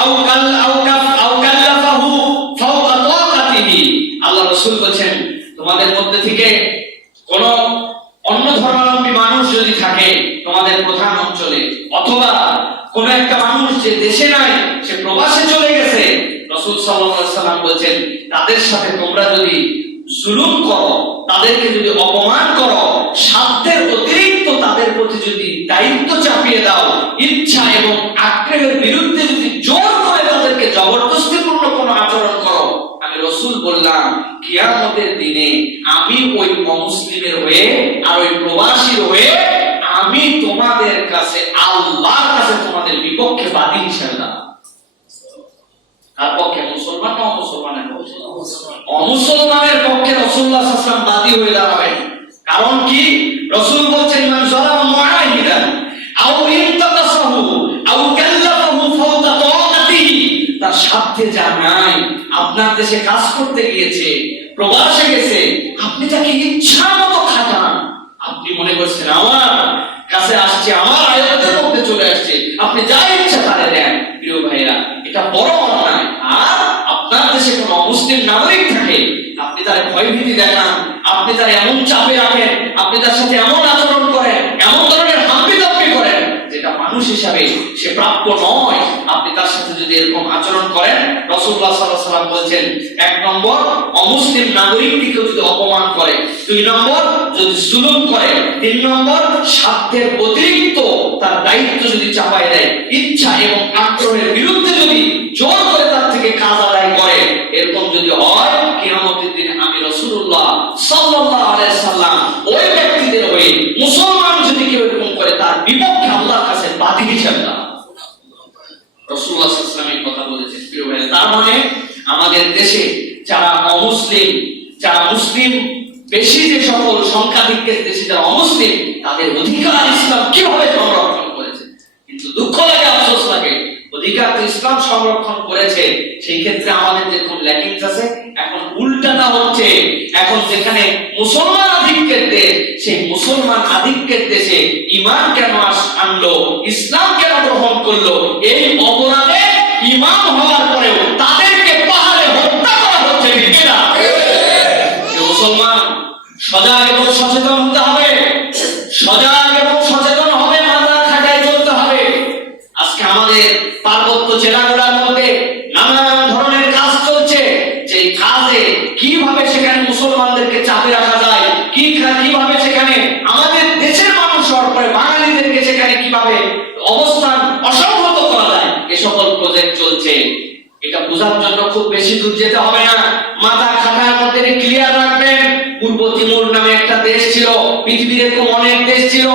আও কাল্লাফাহু ফাওকা তাকাতিহি। আল্লাহ রাসূল বলেন তোমাদের মধ্যে থেকে কোন অন্য ধর্মাবলম্বী মানুষ যদি থাকে তোমাদের প্রধান অঞ্চলে, অথবা কোন একটা মানুষ যে দেশে নাই সে প্রবাসে চলে গেছে, রাসূল সাল্লাল্লাহু আলাইহি ওয়াসাল্লাম বলেন তাদের সাথে তোমরা যদি জুলুম করো, তাদেরকে যদি অপমান করো, সাধ্যের অতিরিক্ত তাদের প্রতি যদি দায়িত্ব চাপিয়ে দাও, ইচ্ছা এবং আগ্রহের বিরুদ্ধে যদি জোর করে তাদেরকে জবরদস্তিপূর্ণ কোনো আচরণ করো, আমি রাসূল বললাম কিয়ামতের দিনে আমি ওই অমুসলিমের হয়ে আর ওই প্রবাসীর হয়ে আমি তোমাদের কাছে আল্লাহর কাছে তোমাদের বিপক্ষে বাদী হিসেবে দাঁড়াবো। তার পক্ষে মুসলমান না অমুসলমানের পক্ষে? অমুসলমানের পক্ষে রাসূলুল্লাহ সাল্লাল্লাহু আলাইহি ওয়াসাল্লাম বাদী হয়ে দাঁড়াবেন। কারণ কি? রাসূল বলেন মান যালাম মুআহিদান আও ইনতাকাসাহু আও কাল্লাফাহু ফাওকা তাকাতিহি, তার সাথে যা নাই, আপনার দেশে কাজ করতে গিয়েছে, প্রবাসে গেছে, আপনি তাকে ইচ্ছা মতো খাটান, আপনি মনে করছেন আমার কাছে আসছে, আমার আয়ত্তের মধ্যে চলে আসছে, আপনি যা ইচ্ছা তারে দেন। প্রিয় এটা বড় অন্যায়। আর আপনার দেশে কোন অমুসলিম নাগরিক থাকে, আপনি তার ভয়ভীতি দেখান, আপনি তার এমন চাপে রাখেন, আপনি তার সাথে এমন আচরণ করেন, এমন ধরনের হাম্পি করেন যেটা মানুষ হিসাবে সে প্রাপ্য নয়। আপনি তার সাথে যদি এরকম আচরণ করেন, রাসূলুল্লাহ সাল্লাল্লাহু আলাইহি ওয়াসাল্লাম বলেছেন, 1 নম্বর অমুসলিম নাগরিককে যদি অপমান করে, 2 নম্বর যদি জুলুম করে, 3 নম্বর সাধ্যের অতিরিক্ত তার দায়িত্ব যদি চাপায় দেয়, ইচ্ছা এবং আগ্রহের বিরুদ্ধে যদি জোর করে তার থেকে কাজ আদায় করে, এরকম যদি হয়, কিয়ামতের দিনে আমি রাসূলুল্লাহ সাল্লাল্লাহু আলাইহি সাল্লাম ওই ব্যক্তিদের হয়ে, মুসলমান যদি কেউ এরকম করে, তার বিপক্ষে আল্লাহর কাছে বাদী হিসাবে দাঁড়াবো। রাসূলুল্লাহ সাল্লাল্লাহু আলাইহি ওয়াসাল্লাম এই কথা বলেছেন। প্রিয় ভাই, তার মানে আমাদের দেশে যারা অমুসলিম, যারা মুসলিম বেশি যে সকল সংখ্যাধিক্যের দেশে যারা অমুসলিম, তাদের অধিকার ইসলাম কিভাবে সংরক্ষণ করেছে। কিন্তু দুঃখ লাগে, আফসোস লাগে, অধিকার তো ইসলাম সংরক্ষণ করেছে, সেই ক্ষেত্রে আমাদের যেরকম ল্যাকিংস আছে, এখন উল্টাটা হচ্ছে। এখন যেখানে মুসলমান আধিক্যের দেশ, সেই মুসলমান আধিক্যের দেশে ঈমান কেন আনলো, ইসলাম কেন গ্রহণ করলো, এই অপরাধে ইমাম হওয়ার পরেও তাদেরকে পাহাড়ে হত্যা করা হচ্ছে। ঠিক না? মুসলমান সজাগ এবং সচেতন হতে হবে, সজাগ এবং সচেতন হবে, মাথা খাটায় চলতে হবে। আজকে আমাদের পার্বত্য জেলাগুলোর মধ্যে নানান ধরনের কাজ চলছে, যে কাজে কিভাবে সেখানে মুসলমানদেরকে চাপে রাখা যায়, কিভাবে সেখানে আমাদের দেশের মানুষ হওয়ার পরে বাঙালিদেরকে সেখানে কিভাবে অবস্থান অসংহত করা যায়, এ সকল প্রজেক্ট চলছে। এটা বোঝার জন্য খুব বেশি দূর যেতে হবে না, মাথা খাটার মধ্যে ক্লিয়ার রাখবেন। পূর্ব তিমুর নামে একটা দেশ ছিল, পৃথিবীর এরকম অনেক দেশ ছিল,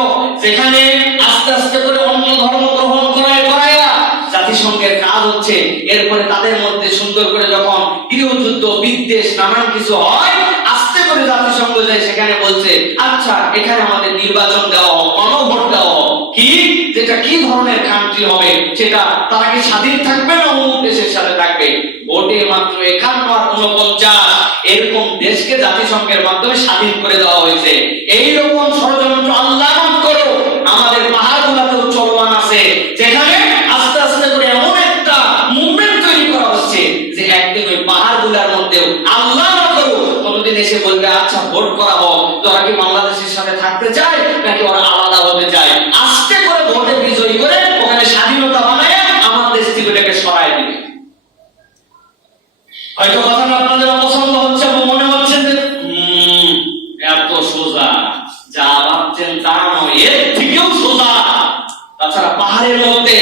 যেখানে আস্তে আস্তে করে অন্য ধর্ম গ্রহণ করায়া জাতিসংঘের কাজ হচ্ছে। এরপরে তাদের মধ্যে সুন্দর করে যখন গৃহযুদ্ধ, বিদ্বেষ, নানান কিছু হয়, আস্তে করে জাতিসংঘ যায় সেখানে বলছে, আচ্ছা এখানে আমাদের নির্বাচন দেওয়া হোক, গণভোট দেওয়া হোক, কি যেটা কি ধরনের কান্ট্রি হবে, সেটা তারা কি স্বাধীন থাকবে না অমুক দেশের সাথে থাকবে। ভোটে মাত্র 51 আর 49 এরকম দেশকে জাতিসংঘের মাধ্যমে স্বাধীন করে দেওয়া হয়েছে। এইরকম ষড়যন্ত্র আল্লাহ মাফ করো আমাদের পাহাড়গুলোতেও চলমান আছে, যেখানে আস্তে আস্তে করে এমন একটা মুভমেন্ট তৈরি করা হচ্ছে যে একদিন ওই পাহাড়গুলোর মধ্যেও আল্লাহ না করো কোনদিন এসে বলবে, আচ্ছা ভোট করা হোক, তোরা কি বাংলাদেশের সাথে থাকতে চায় নাকি ওরা আলাদা হতে চায়। আস্তে করে ভোটে বিজয়ী করে ওখানে স্বাধীনতা বানায় আমার দেশ থেকে ওটাকে সরায় দিবে। হয়তো কথাটা আপনাদের অপছন্দ হচ্ছে, মনে হচ্ছে যে এত সোজা, যা ভাবছেন তা নয়, এর থেকেও সোজা। তাছাড়া পাহাড়ের মধ্যে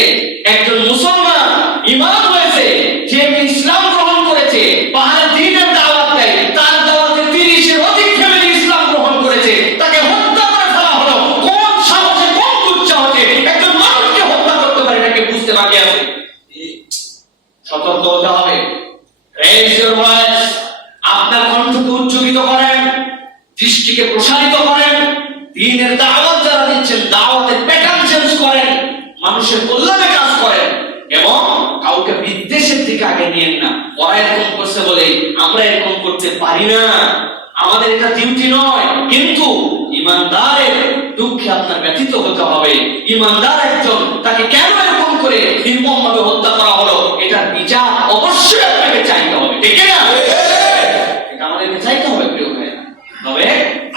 একজন মুসলমান ইমাম হয়েছে, যে ইসলাম গ্রহণ করেছে, পাহাড়ে দ্বীনের দাওয়াত দেয়, তার দাওয়াতে 30-এর অধিক ফ্যামিলি ইসলাম গ্রহণ করেছে, তাকে হত্যা করে ফেলা হলো। কোন সাহসে, কোন দুঃসাহসে একজন মানুষকে হত্যা করতে পারে, এটাকে বুঝতে বাকি আছে। সতর্ক হতে হবে। Raise your voice, আপনার কণ্ঠকে উজ্জীবিত করেন, দৃষ্টিকে প্রসারিত করেন, দ্বীনের দাওয়াত যারা দিচ্ছেন দাওয়াতের প্যাটার্ন চেঞ্জ করেন, মানুষের কল্যাণে কাজ করেন, এবং কাউকে বিদ্বেষের দিকে আগে নিয়েন না। ওরা এরকম করছে বলে আমরা এরকম করতে পারি না, আমাদের এটা ডিউটি নয়। কিন্তু ইমানদারের দুঃখে আপনার ব্যথিত হতে হবে। ইমানদার একজন, তাকে কেন এরকম করে নির্মমভাবে হত্যা করা হলো, এটার বিচার অবশ্যই আপনাকে চাইতে হবে। ঠিক না? এটা আমাদেরকে চাইতে হবে প্রিয় ভাই। তবে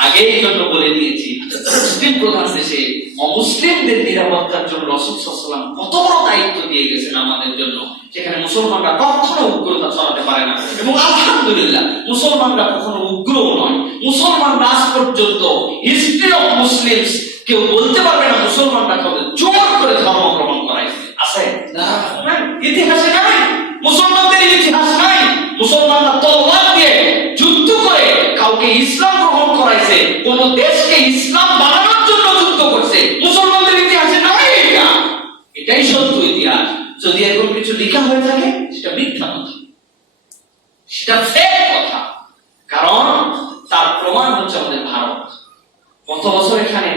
আগেই জন্য বলে দিয়েছি, মুসলিম প্রধান দেশে অমুসলিমদের নিরাপত্তার জন্য রাসূল সাল্লাল্লাহু আলাইহি ওয়াসাল্লাম কত বড় দায়িত্ব দিয়ে গেছেন আমাদের জন্য, সেখানে মুসলমানরা কখনো উগ্রতা ছড়াতে পারে না। এবং আলহামদুলিল্লাহ মুসলমানরা কখনো উগ্রও নয়। মুসলমানরা আজ পর্যন্ত হিস্ট্রি অফ মুসলিমস কেউ বলতে পারবে না মুসলমানরা কাউকে জোর করে ধর্ম গ্রহণ করাইছে। আছে না? ইতিহাসে নাই, মুসলমানদের ইতিহাস নাই। মুসলমানরা তলোয়ার দিয়ে যুদ্ধ করে কাউকে ইসলাম গ্রহণ করাইছে, কোন দেশকে ইসলাম বানানোর জন্য যুদ্ধ করছে, মুসলমানদের ইতিহাসে নাই। এটাই সত্য ইতিহাস। যদি এরকম কিছু লেখা হয়ে থাকে সেটা মিথ্যা কথা, সেটা ফেক কথা। কারণ তার প্রমাণ হচ্ছে আমাদের ভারত কত বছর এখানে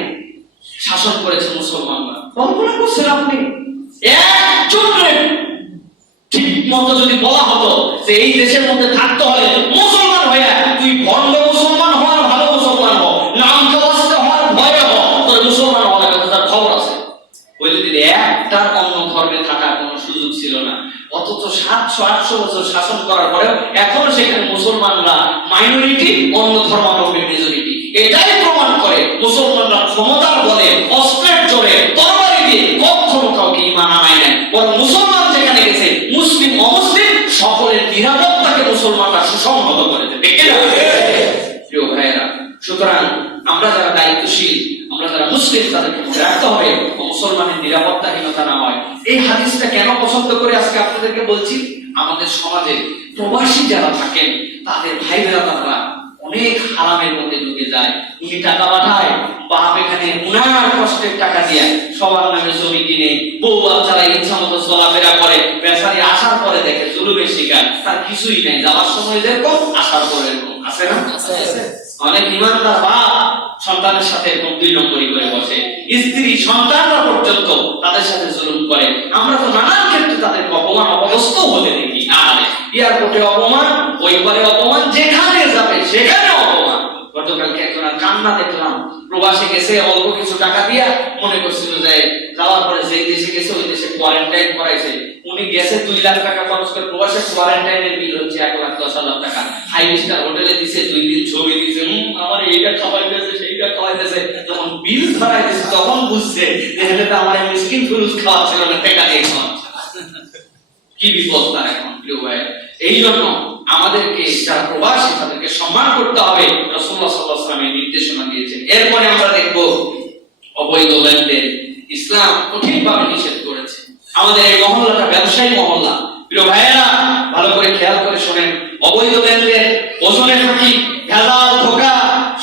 শাসন করেছে মুসলমানরা। কল্পনা করছেন আপনি, একজনের ঠিক মতো যদি বলা হতো যে এই দেশের মধ্যে থাকতে হলে মুসলমান হয়ে তুই ভণ্ড মুসলমান হওয়ার ভালো মুসলমান হ, নাম কাওয়াস্তে হওয়ার ভয়ে হ, তোর মুসলমান হওয়ার কথা তার খবর আছে, ওই যদি একটার অন্য ধর্মে থাকার কোনো সুযোগ ছিল না। অথচ 700-800 বছর শাসন করার পরেও এখনো সেখানে মুসলমানরা মাইনরিটি, অন্য ধর্মাবলম্বী মেজরিটি। এটাই প্রমাণ করে মুসলমানরা ক্ষমতার বলে, অস্ত্রের জোরে, তরবারি দিয়ে কখনো কাউকে ঈমান আনায় নাই। বরং মুসলমান যেখানে গেছে, মুসলিম অমুসলিম সকলের নিরাপত্তাকে মুসলমানরা সুসংহত করেছে। ঠিক না প্রিয় ভাইয়েরা? সুতরাং আমরা যারা দায়িত্বশীল, আমরা যারা মুসলিম, তাদেরকে মনে রাখতে হবে মুসলমানের নিরাপত্তাহীনতা না হয়। এই হাদিসটা কেন পছন্দ করে আজকে আপনাদেরকে বলছি, আমাদের সমাজে প্রবাসী যারা থাকেন তাদের ভাই বেরাদাররা অনেক হারামের মধ্যে ঢুকে যায়। উনি টাকা পাঠায়, বাপ এখানে উনার কষ্টের টাকা দিয়ে সবার নামে জমি কিনে, বউ বাচ্চারা ইচ্ছা মতো চলাফেরা করে, বেচারি আসার পরে দেখে জুলুমের শিকার, তার কিছুই নাই। যাওয়ার সময় যেরকম, আসার পরে এরকম। আছে না? অনেক ইমানদার বাপ সন্তানের সাথে এরকম 2 নম্বরই করে বসে, স্ত্রী সন্তানরা পর্যন্ত তাদের সাথে জুলুম করে। আমরা তো নানান ক্ষেত্রে তাদেরকে অপমান, অপদস্থ হতে দেখি। এয়ারপোর্টে অপমান, ওই পারে অপমান, যেখানে যাবে সেখানে অপমান। গতকালকে একজন কান্না দেখলাম, প্রবাসে গেছে, অল্প কিছু টাকা দিয়া মনে করছিল যে যাওয়ার পরে যে দেশে গেছে ওই দেশে কোয়ারেন্টাইন করাইছে। উনি গেছে 2 লাখ টাকা খরচ করে, প্রবাসে কোয়ারেন্টাইনের বিল হচ্ছে 1,10,000 টাকা। 5 স্টার হোটেলে দিছে, 2 দিন ছবি দিছে, আমার এইটা খাওয়াইতেছে, সেইটা খাওয়াইতেছে। যখন বিল ধরাই দিছে তখন বুঝছে যে এটা আমার মিসকিন ফুরুজ খাওয়া ছিল না, টাকা দিয়ে খাওয়া। কি বিপদ তার এখন প্রিয় ভাই। এই জন্য আমাদেরকে যারা প্রবাসী তাদেরকে সম্মান করতে হবে, রাসূলুল্লাহ সাল্লাল্লাহু আলাইহি ওয়াসাল্লাম নির্দেশনা দিয়েছেন। এরপরে আমরা দেখব অবৈধ লেনদেন ইসলাম কঠিনভাবে নিষেধ করেছে। আমাদের এই মহল্লাটা ব্যবসায়ী মহল্লা, প্রিয় ভাইয়েরা ভালো করে খেয়াল করে শুনেন। অবৈধ লেনদেন, ওজনে ফাঁকি, ভেজাল, ধোঁকা,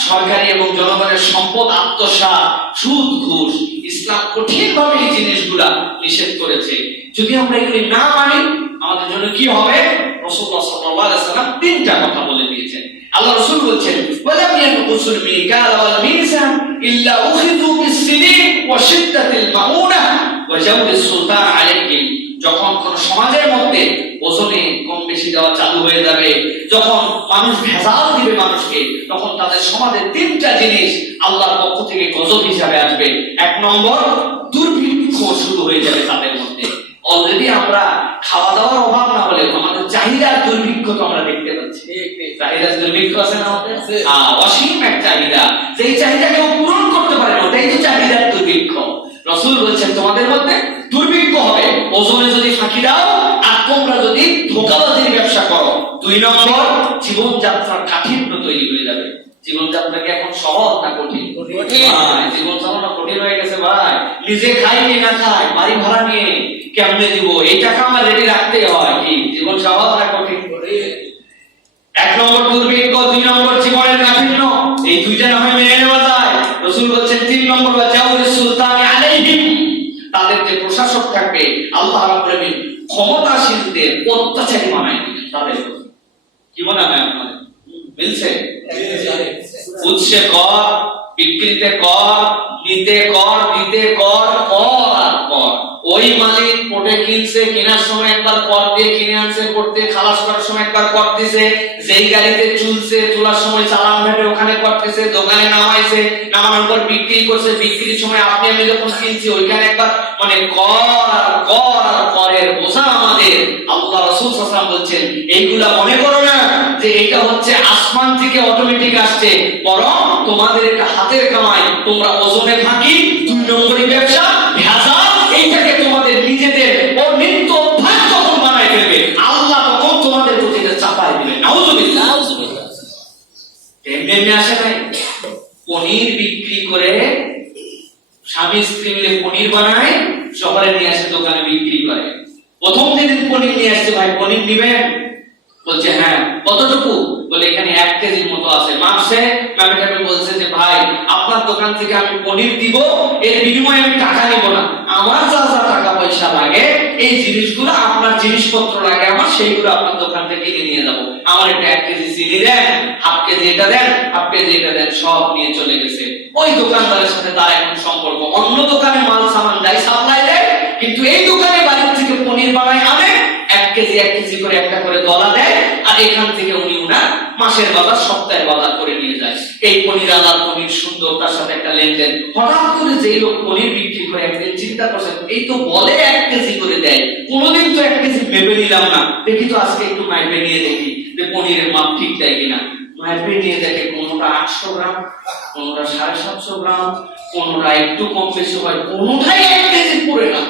সরকারি এবং জনগণের সম্পদ আত্মসাৎ, সুদ, ঘুষ, ইসলাম কঠিনভাবে এই জিনিসগুলা নিষেধ করেছে। যদি আমরা এগুলি না মানি আমাদের জন্য কি হবে? রাসূলুল্লাহ সাল্লাল্লাহু আলাইহি ওয়াসাল্লাম 3টা কথা বলে দিয়েছেন। আল্লাহ রাসূল বলেছেন, ওয়ালাম ইয়ানকুসুল মিকাল ওয়াল মিজান ইল্লা উখিযু বিস-সিনিন ওয়া শিদ্দাতিল মাউনা ওয়া জাওরিস সুলতান আলাইহিম। যখন কোন সমাজের মধ্যে ওজনে কম বেশি দেওয়া চালু হয়ে যাবে, যখন মানুষ ভেজাল দিবে মানুষকে, তখন তাদের সমাজে 3টা জিনিস আল্লাহর পক্ষ থেকে গজব হিসাবে আসবে। 1 নম্বর, দুর্ভিক্ষ শুরু হয়ে যাবে তাদের মধ্যে। অলরেডি আমরা খাওয়া দাওয়ার অভাব না হলে আমাদের চাহিদার দুর্ভিক্ষ তো আমরা দেখতে পাচ্ছি। চাহিদার দুর্ভিক্ষ আছে না? অসীম এক চাহিদা, যেই চাহিদা কেউ পূরণ করতে পারে না, ওটাই তো চাহিদার দুর্ভিক্ষ। রাসূল বলেছেন তোমাদের মধ্যে দুর্ভিক্ষ হবে ওজনে যদি ফাঁকি দাও আর তোমরা যদি ধোঁকাবাজির ব্যবসা করো। 2 নম্বর, জীবনযাত্রার কাঠিন্য তৈরি হয়ে যাবে। জীবনযাত্রা কি এখন সহজ না কঠিন? জীবন চালানো কঠিন হয়ে গেছে ভাই। নিজে খাই কি না খাই, বাড়ি ভাড়া নিয়ে কেমনে দিব, এই টাকা আমার রেডি রাখতে হয়। কি জীবন সহজ না কঠিন? 1 নম্বর দুর্ভিক্ষ, 2 নম্বর জীবনের কাঠিন্য। এই 2টা না হয় মেনে নেওয়া যায়। রাসূল বলেছেন 3 নম্বর, ওয়াজাউরিস সুলতান আলাইহিম। তাদের যে প্রশাসক থাকবে আল্লাহ রাব্বুল আলামিন ক্ষমতাশীলদের অত্যাচারী বানায় দিবেন তাদের উপর। কি মনে হয় আপনাদের? মিলছে? উৎসে কর, বিক্রিতে কর, নিতে কর, দিতে কর, কর আর কর। ওই মালিক কোটে কিনছে, কেনার সময় একবার কর দিয়ে কিনে আনছে, করতে খালাস করার সময় একবার কর দিছে, যেই গাড়িতে চলছে তোলার সময় চালান ভেবে ওখানে করতেছে, দোকানে নামাইছে, নামানোর পর বিক্রি করছে, বিক্রির সময় আপনি আমি যখন কিনছি ওইখানে একবার, মানে কর আর কর আর করের বোঝা আমাদের। আল্লাহ রাসূল সাল্লাল্লাহু আলাইহি ওয়াসাল্লাম বলছেন এইগুলা মনে করো না যে এটা হচ্ছে আসমান থেকে অটোমেটিক আসছে, বরং তোমাদের এটা হাতের কামাই। তোমরা ওজনে ফাঁকি, 2 নম্বরই ব্যবসা, ভেজাল, এইটাকে তোমাদের নিজেদের ও নিত্য অভ্যাস যখন বানাই ফেলবে আল্লাহ তখন তোমাদের প্রতি চাপায় দিবেন। নাউযুবিল্লাহ। এমনি আসে নাই, পনির বিক্রি করে স্বামী স্ত্রী মিলে পনির বানায়, শহরে নিয়ে আসে দোকানে বিক্রি করে। প্রথম যেদিন পনির নিয়ে আসছে, ভাই পনির নিবেন? বলছে হ্যাঁ। কতটুকু? বলে এখানে 1 কেজির মতো আছে। মাপছে, ম্যামেটাকে বলছে যে ভাই আপনার দোকান থেকে আমি পনির দিব, এর বিনিময়ে আমি টাকা নিব না, আমার যা যা টাকা পয়সা লাগে এই জিনিসগুলো, আপনার জিনিসপত্র লাগে আমার, সেইগুলো আপনার দোকান থেকে কিনে নিয়ে যাব। আমার একটা 1 কেজি চিনি দেন, 1/2 কেজি এটা দেন, 1/2 কেজি এটা দেন, সব নিয়ে চলে গেছে। ওই দোকানদারের সাথে তার এখন সম্পর্ক, অন্য দোকানে মাল সামান যাই সাপ্লাই দেয়, কিন্তু এই দোকানে বাড়ির থেকে পনির বানায় আনে, 1 কেজি করে একটা করে দলা দেয়, আর এখান থেকে উনি উনার মাসের বাজার সপ্তাহের বাজার করে নিয়ে যায়। এই পনির আলার পনির সুন্দর, তার সাথে একটা লেনদেন। হঠাৎ করে যেই লোক পনির বিক্রি করে একদিন চিন্তা করছেন, এই তো বলে 1 কেজি করে দেয়, কোনোদিন তো 1 কেজি ভেবে নিলাম না, দেখি তো আজকে একটু মাইপে নিয়ে দেখি যে পনিরের মাপ ঠিক দেয় কিনা। মাইপে নিয়ে দেখে কোনোটা 800 গ্রাম, কোনোটা 750 গ্রাম, কোনোটা একটু কম বেশি হয়, কোনোটাই 1 কেজি পড়ে না।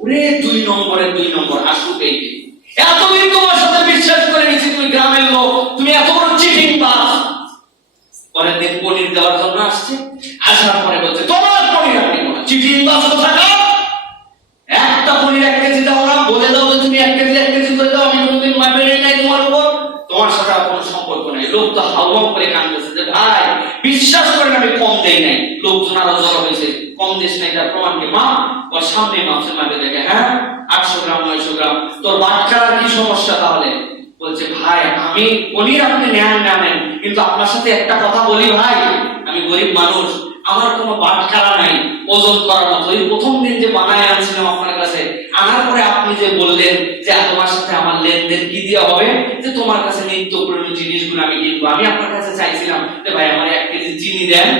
ওরে 2 নম্বরের 2 নম্বর আসুক এই দিন। এতদিন তোমার সাথে বিশ্বাস করে নিয়েছি, তুমি গ্রামের লোক, তুমি এত বড় চিটিং বাস। পরের দিন পনির দেওয়ার জন্য আসছে, আসার পরে বলছে তোমার পনির আপনি কোন চিটিং বাস কোথাকার, একটা পনির 1 কেজি দাও না, বলে দাও যে তুমি 1 কেজি করে দাও, আমি কোনোদিন মাপে নেই নাই তোমার উপর, তোমার সাথে আর কোনো সম্পর্ক নাই। লোক তো হাওয়াও করে কাঁদতেছে যে ভাই বিশ্বাস করেন আমি কম দেই নাই। লোকজন আরো জড়ো হয়েছে, কম দেশ নাই, তার প্রমাণ কি? মা ওর সামনে মাপছে, মাপে দেখে হ্যাঁ 800 গ্রাম 900 গ্রাম। তোর বাচ্চার কি সমস্যা তাহলে? বলছে ভাই আমি পনির আপনি নেন, কিন্তু আপনার সাথে একটা কথা বলি ভাই, আমি গরিব মানুষ, আমার কোনো বাটখারা নাই ওজন করার মতো। এই প্রথম দিন যে বানায় আনছিলাম আপনার কাছে, আনার পরে আপনি যে বললেন যে তোমার সাথে আমার লেনদেন কি দিয়ে হবে, যে তোমার কাছে নিত্য প্রয়োজনীয় জিনিসগুলো আমি কিনবো, আমি আপনার কাছে চাইছিলাম যে ভাই আমার 1 কেজি চিনি দেন।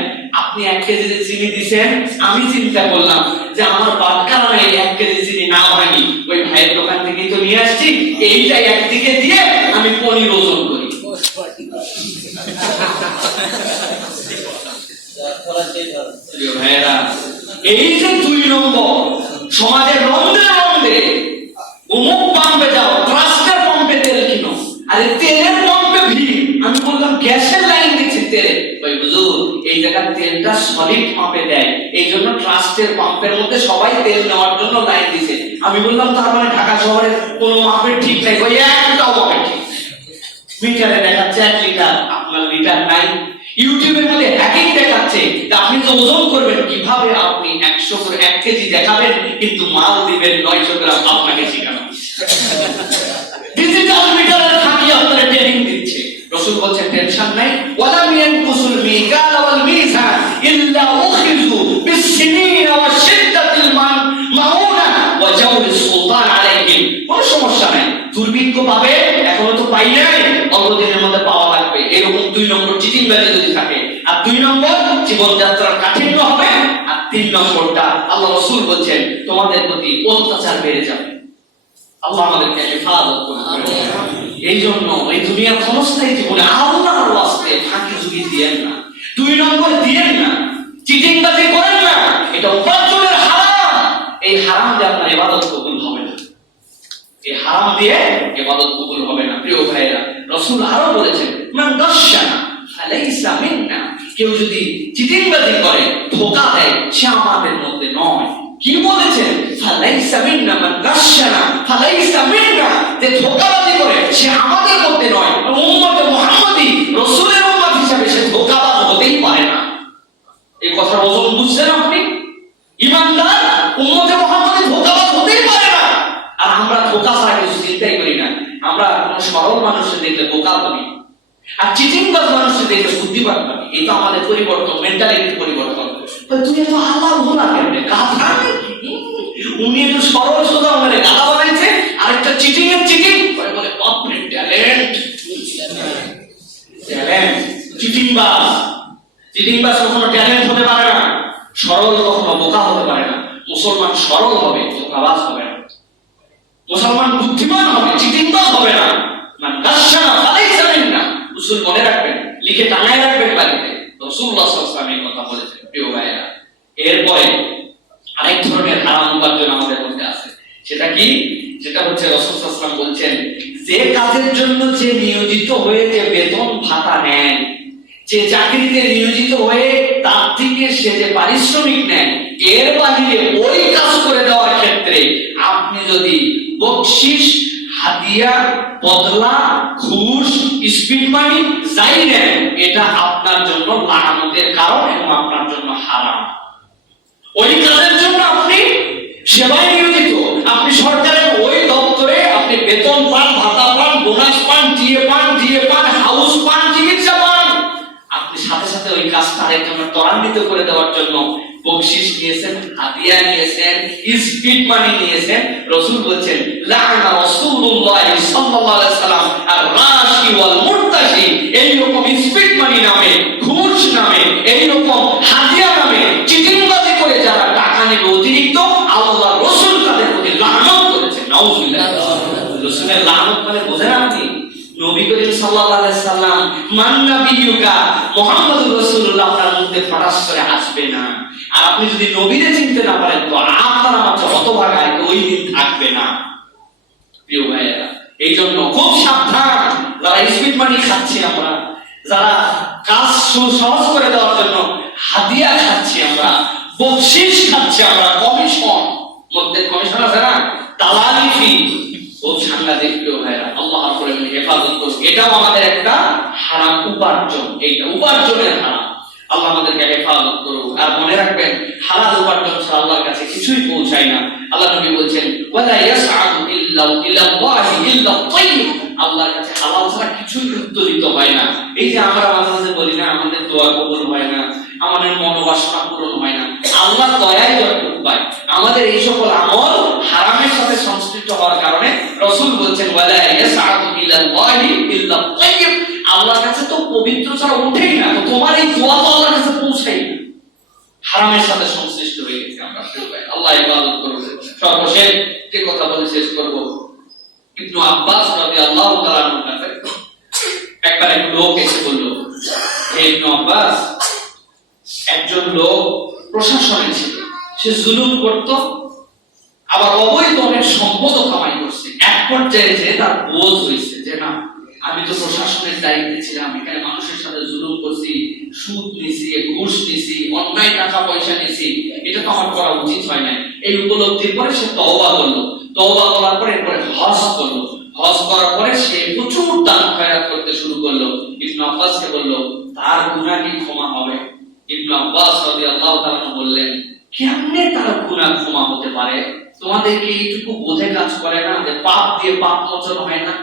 আপনি 1 কেজি চিনি দিছেন, আমি চিন্তা করলাম যে আমার বাটখারা নাই, 1 কেজি চিনি না হয়নি, ওই ভাইয়ের দোকান থেকেই তো নিয়ে আসছি, এইটাই একদিকে দিয়ে আমি পনির ওজন করি। ভাইয়েরা, এই যে 2 নম্বর সমাজের রন্ধে অমুক পাম্পে যাও, ট্রাস্টের পাম্পে তেল কিনো, আরে তেলের পাম্পে ভিড়। আমি বললাম গ্যাসের লাইন দিচ্ছি তেলে, ভাই হুজুর এই জায়গার তেলটা সলিড মাপে দেয়, এই জন্য ট্রাস্টের পাম্পের মধ্যে সবাই তেল নেওয়ার জন্য লাইন দিছে। আমি বললাম তার মানে ঢাকা শহরে কোনো মাপের ঠিক নাই? ওই একটাও মাপের ঠিক নাই। মিটারে দেখাচ্ছে 1 লিটার, আপনার লিটার নাই। ইউটিউবের মধ্যে হ্যাকিং দেখাচ্ছে যে আপনি যে ওজন করবেন কিভাবে, আপনি 100 করে 1 কেজি দেখাবেন কিন্তু মাল দিবেন 900 গ্রাম, আপনাকে শেখানো। ডিজিটাল মিটারের খাকি আপনাদের ট্রেনিং দিচ্ছে। রাসূল বলছেন টেনশন নাই, ওয়ালাম ইয়ানকুসুল মিকাল ওয়াল মিজান ইল্লা উখিযু বিসসিনিন ওয়া শিদ্দাতিল মাউনা ওয়া জাওরিস সুলতান আলাইহিম। কোনো সমস্যা নাই, দুর্ভিক্ষ পাবে, এখনো তো পাই নাই, অল্প দিনের মধ্যে পাওয়া লাগবে, এরকম 2 নম্বর চিটিংবাজি যদি থাকে। আর 2 নম্বর জীবনযাত্রার কাঠিন্য হবে। আর 3 নম্বরটা আল্লাহ রাসূল বলছেন তোমাদের প্রতি অত্যাচার বেড়ে যাবে। আল্লাহ আমাদেরকে হেফাজত করুন। এই জন্য এই দুনিয়ার ক্ষণস্থায়ী জীবনে আল্লাহর ওয়াস্তে ফাঁকি ঝুঁকি দিয়েন না, 2 নম্বর দিয়েন না, চিটিংবাজি করেন না, এটা উপার্জনের হারাম। এই হারাম দিয়ে আপনার ইবাদত কবুল হবে না, এই হারাম দিয়ে ইবাদত কবুল হবে না। প্রিয় ভাইরা, রাসূল আরো বলেছেন মান গাশশানা ফালাইসা মিন্না, কেউ যদি চিটিংবাজি করে, ধোঁকা দেয়, সে আমাদের মধ্যে নয়। কি বলেছেন? ফালাইসা মিন্না মান গাশশানা ফালাইসা মিন্না, যে ধোঁকাবাজি করে সে আমাদের মধ্যে নয়। উম্মতে মুহাম্মাদি রাসূলের উম্মত হিসেবে সে ধোঁকাবাজ হতেই পারে না। এই কথার ওজন বুঝছেন আপনি? ঈমানদার উম্মতে মুহাম্মাদি ধোঁকাবাজ হতেই পারে না। আর আমরা ধোঁকা ছাড়া কিছু চিন্তাই করি না। আমরা কোন সরল মানুষকে দেখলে বোকা ভাবি, আর চিটিংবাজ মানুষকে দেখলে বুদ্ধিমান ভাবি। এই তো আমাদের পরিবর্তন, মেন্টালিটি পরিবর্তন। তুই এত আল্লাহ ভোলা কেমনে? গাধা নাকি? উনি একটু সরল সোজা মানে গাধা বানাইছে, আরেকটা চিটিং এর চিটিং করে বলে বাপরে ট্যালেন্ট। চিটিংবাজ কখনো ট্যালেন্ট হতে পারে না, সরল কখনো বোকা হতে পারে না। মুসলমান সরল হবে, ধোঁকাবাজ হবে না। মুসলমান বুদ্ধিমান হবে, চিটিংবাজ হবে না। মান গাশশানা ফালাইসা মিন্না, রাসূল মনে রাখবেন, লিখে টাঙায় রাখবেন বাড়িতে। রাসূলুল্লাহ সাল্লাল্লাহু আলাইহি ওয়াসাল্লাম এই কথা বলেছেন। প্রিয় ভাইরা, এরপরে আরেক ধরনের হারাম উপার্জন আমাদের মধ্যে আছে। সেটা কি? সেটা হচ্ছে রাসূল সাল্লাল্লাহু আলাইহি ওয়াসাল্লাম বলছেন, যে কাজের জন্য যে নিয়োজিত হয়ে যে বেতন ভাতা নেয়, যে চাকরিতে নিয়োজিত হয়ে তার থেকে সে যে পারিশ্রমিক নেয়, এর বাহিরে ওই কাজ করে দেওয়ার ক্ষেত্রে আপনি যদি বকশিশ, হাদিয়া, বদলা, ঘুষ, স্পিড মানি যাই নেন, এটা আপনার জন্য লাআনতের কারণ এবং আপনার জন্য হারাম। ওই কাজের জন্য আপনি সেবায় নিয়োজিত, আপনি সরকারের ওই দপ্তরে আপনি বেতন পান, ভাতা পান, বোনাস পান, ডিএ পান, হাউস পান, চিকিৎসা পান, আপনি সাথে সাথে ওই কাজটা আরেকজন ত্বরান্বিত করে দেওয়ার জন্য বকশিশ নিয়েছেন, হাদিয়া নিয়েছেন, স্পিড মানি নিয়েছেন। রাসূল বলেছেন লাআনা রাসূলুল্লাহ সাল্লাল্লাহু আলাইহি সাল্লাম আর-রাশি ওয়াল মুরতাশি, এই রকম স্পিড মানি নামে, ঘুষ নামে, এই রকম হাদিয়া নামে চিটিংবাজি করে যারা টাকা নেবে অতিরিক্ত, আল্লাহ রাসূল তাদের প্রতি লানত করেছেন। নাউযুবিল্লাহ। রাসূলের লানত মানে বোঝেন আপনি? নবী করিম সাল্লাল্লাহু আলাইহি সাল্লাম মান নাবিয়ুকা, মুহাম্মদুর রাসূলুল্লাহ তার মুখে ফটাস করে আসবে না। আর আপনি যদি নবীরে চিনতে না পারেন তো আপনার আমার হতভাগায় ওই দিন থাকবে না। প্রিয় ভাইয়েরা, এই জন্য খুব সাবধান। যারা স্পিড মানি খাচ্ছি আমরা, যারা কাজ সহজ করে দেওয়ার জন্য হাদিয়া খাচ্ছি আমরা, বকশিশ খাচ্ছি আমরা, কমিশন মধ্যে কমিশন আছে না, দালালি ফি, খুব সাংঘাতিক। প্রিয় ভাইয়েরা, আল্লাহ রাব্বুল আলামিন হেফাজত করুন। এটাও আমাদের একটা হারাম উপার্জন, এইটা উপার্জনের হারাম। আল্লাহ আমাদেরকে হেফাজত করুন। আর মনে রাখবেন, হালাল উপার্জন ছাড়া আল্লাহর কাছে কিছুই পৌঁছায় না। আল্লাহ নবী বলেছেন ওয়ালা ইয়াসআদু ইল্লাল্লাহি ইল্লা তাইয়্যিব, আল্লাহর কাছে হালাল ছাড়া কিছুই উত্তরিত হয় না। এই যে আমরা মাঝে মাঝে বলি না আমাদের দোয়া কবুল হয় না, আমাদের মনোবাসনা পূরণ হয় না, আল্লাহ দয়াই যতটুকু পায়। আমাদের এই সকল আমল হারামের সাথে সংশ্লিষ্ট হওয়ার কারণে রাসূল বলেছেন ওয়ালা ইয়াসআদু ইল্লাল্লাহি ইল্লা তাইয়্যিব, আল্লাহর কাছে তো পবিত্র ছাড়া উঠেই না, তো তোমার এই দোয়া তো আল্লাহর কাছে পৌঁছাই না। হারামের সাথে সংশ্লিষ্ট হয়ে গেছে আমরা। আল্লাহ ইবাদত করব। সর্বশেষ যে কথা বলে শেষ করব, ইবনে আব্বাস রাদিয়াল্লাহু তাআলা আনহু কাছে একবার এক লোক এসে বলল, হে ইবনে আব্বাস, একজন লোক প্রশাসনে ছিল, সে জুলুম করত, আবার অবৈধ অনেক সম্পদ কামাই করছে। এক পর্যায়ে যে তার বোধ হয়েছে যে না, আমি তো প্রশাসনের দায়িত্বে ছিলাম, এখানে মানুষের সাথে জুলুম করছি, সুদ নিছি, ঘুষ নিছি, অন্যায় টাকা পয়সা নিছি, এটা তো আমার করা উচিত হয় না। এই উপলব্ধির পরে সে তওবা করলো। তওবা করার পরে এরপরে হজ করলো। হজ করার পরে সে প্রচুর দান খয়রাত করতে শুরু করলো। ইবনে আব্বাসকে বলল, তার গুনাহ কি ক্ষমা হবে? ইবনে আব্বাস রাদিয়াল্লাহু তাআলা বললেন, কেমনে তার গুনাহ ক্ষমা হতে পারে? তোমাদের কি এইটুকু বোধে কাজ করে না যে পাপ দিয়ে পাপ মোচন হয় না?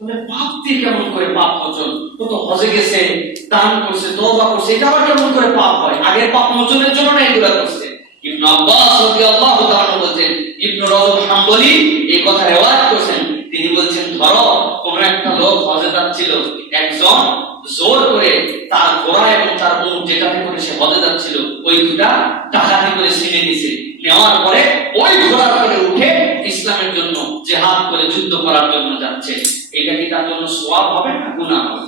মানে পাপ দিয়ে কেমন করে পাপ মোচন? ও তো হজে গেছে, দান করছে, তওবা করছে, এটা আবার কেমন করে পাপ হয়? আগে পাপ মোচনের জন্য না এগুলা করছে। ইবনে আব্বাস রাদিয়াল্লাহু তাআলা বলেন, ইবনে রজব হাম্বলি এই কথা রিওয়ায়াত করেছেন। তিনি বলেছেন, ধরো কোন একটা লোক হজে যাচ্ছিল, একজন জোর করে তার ঘোড়া এবং তার উট যেটাতে করে সে হজে যাচ্ছিল ওই দুটা ডাকাতি করে ছিনে নিছে। নেওয়ার পরে ওই ঘোড়ার উপরে উঠে ইসলামের জন্য জিহাদ করে যুদ্ধ করার জন্য যাচ্ছে। এটা কি তার জন্য সওয়াব হবে না গুনাহ হবে?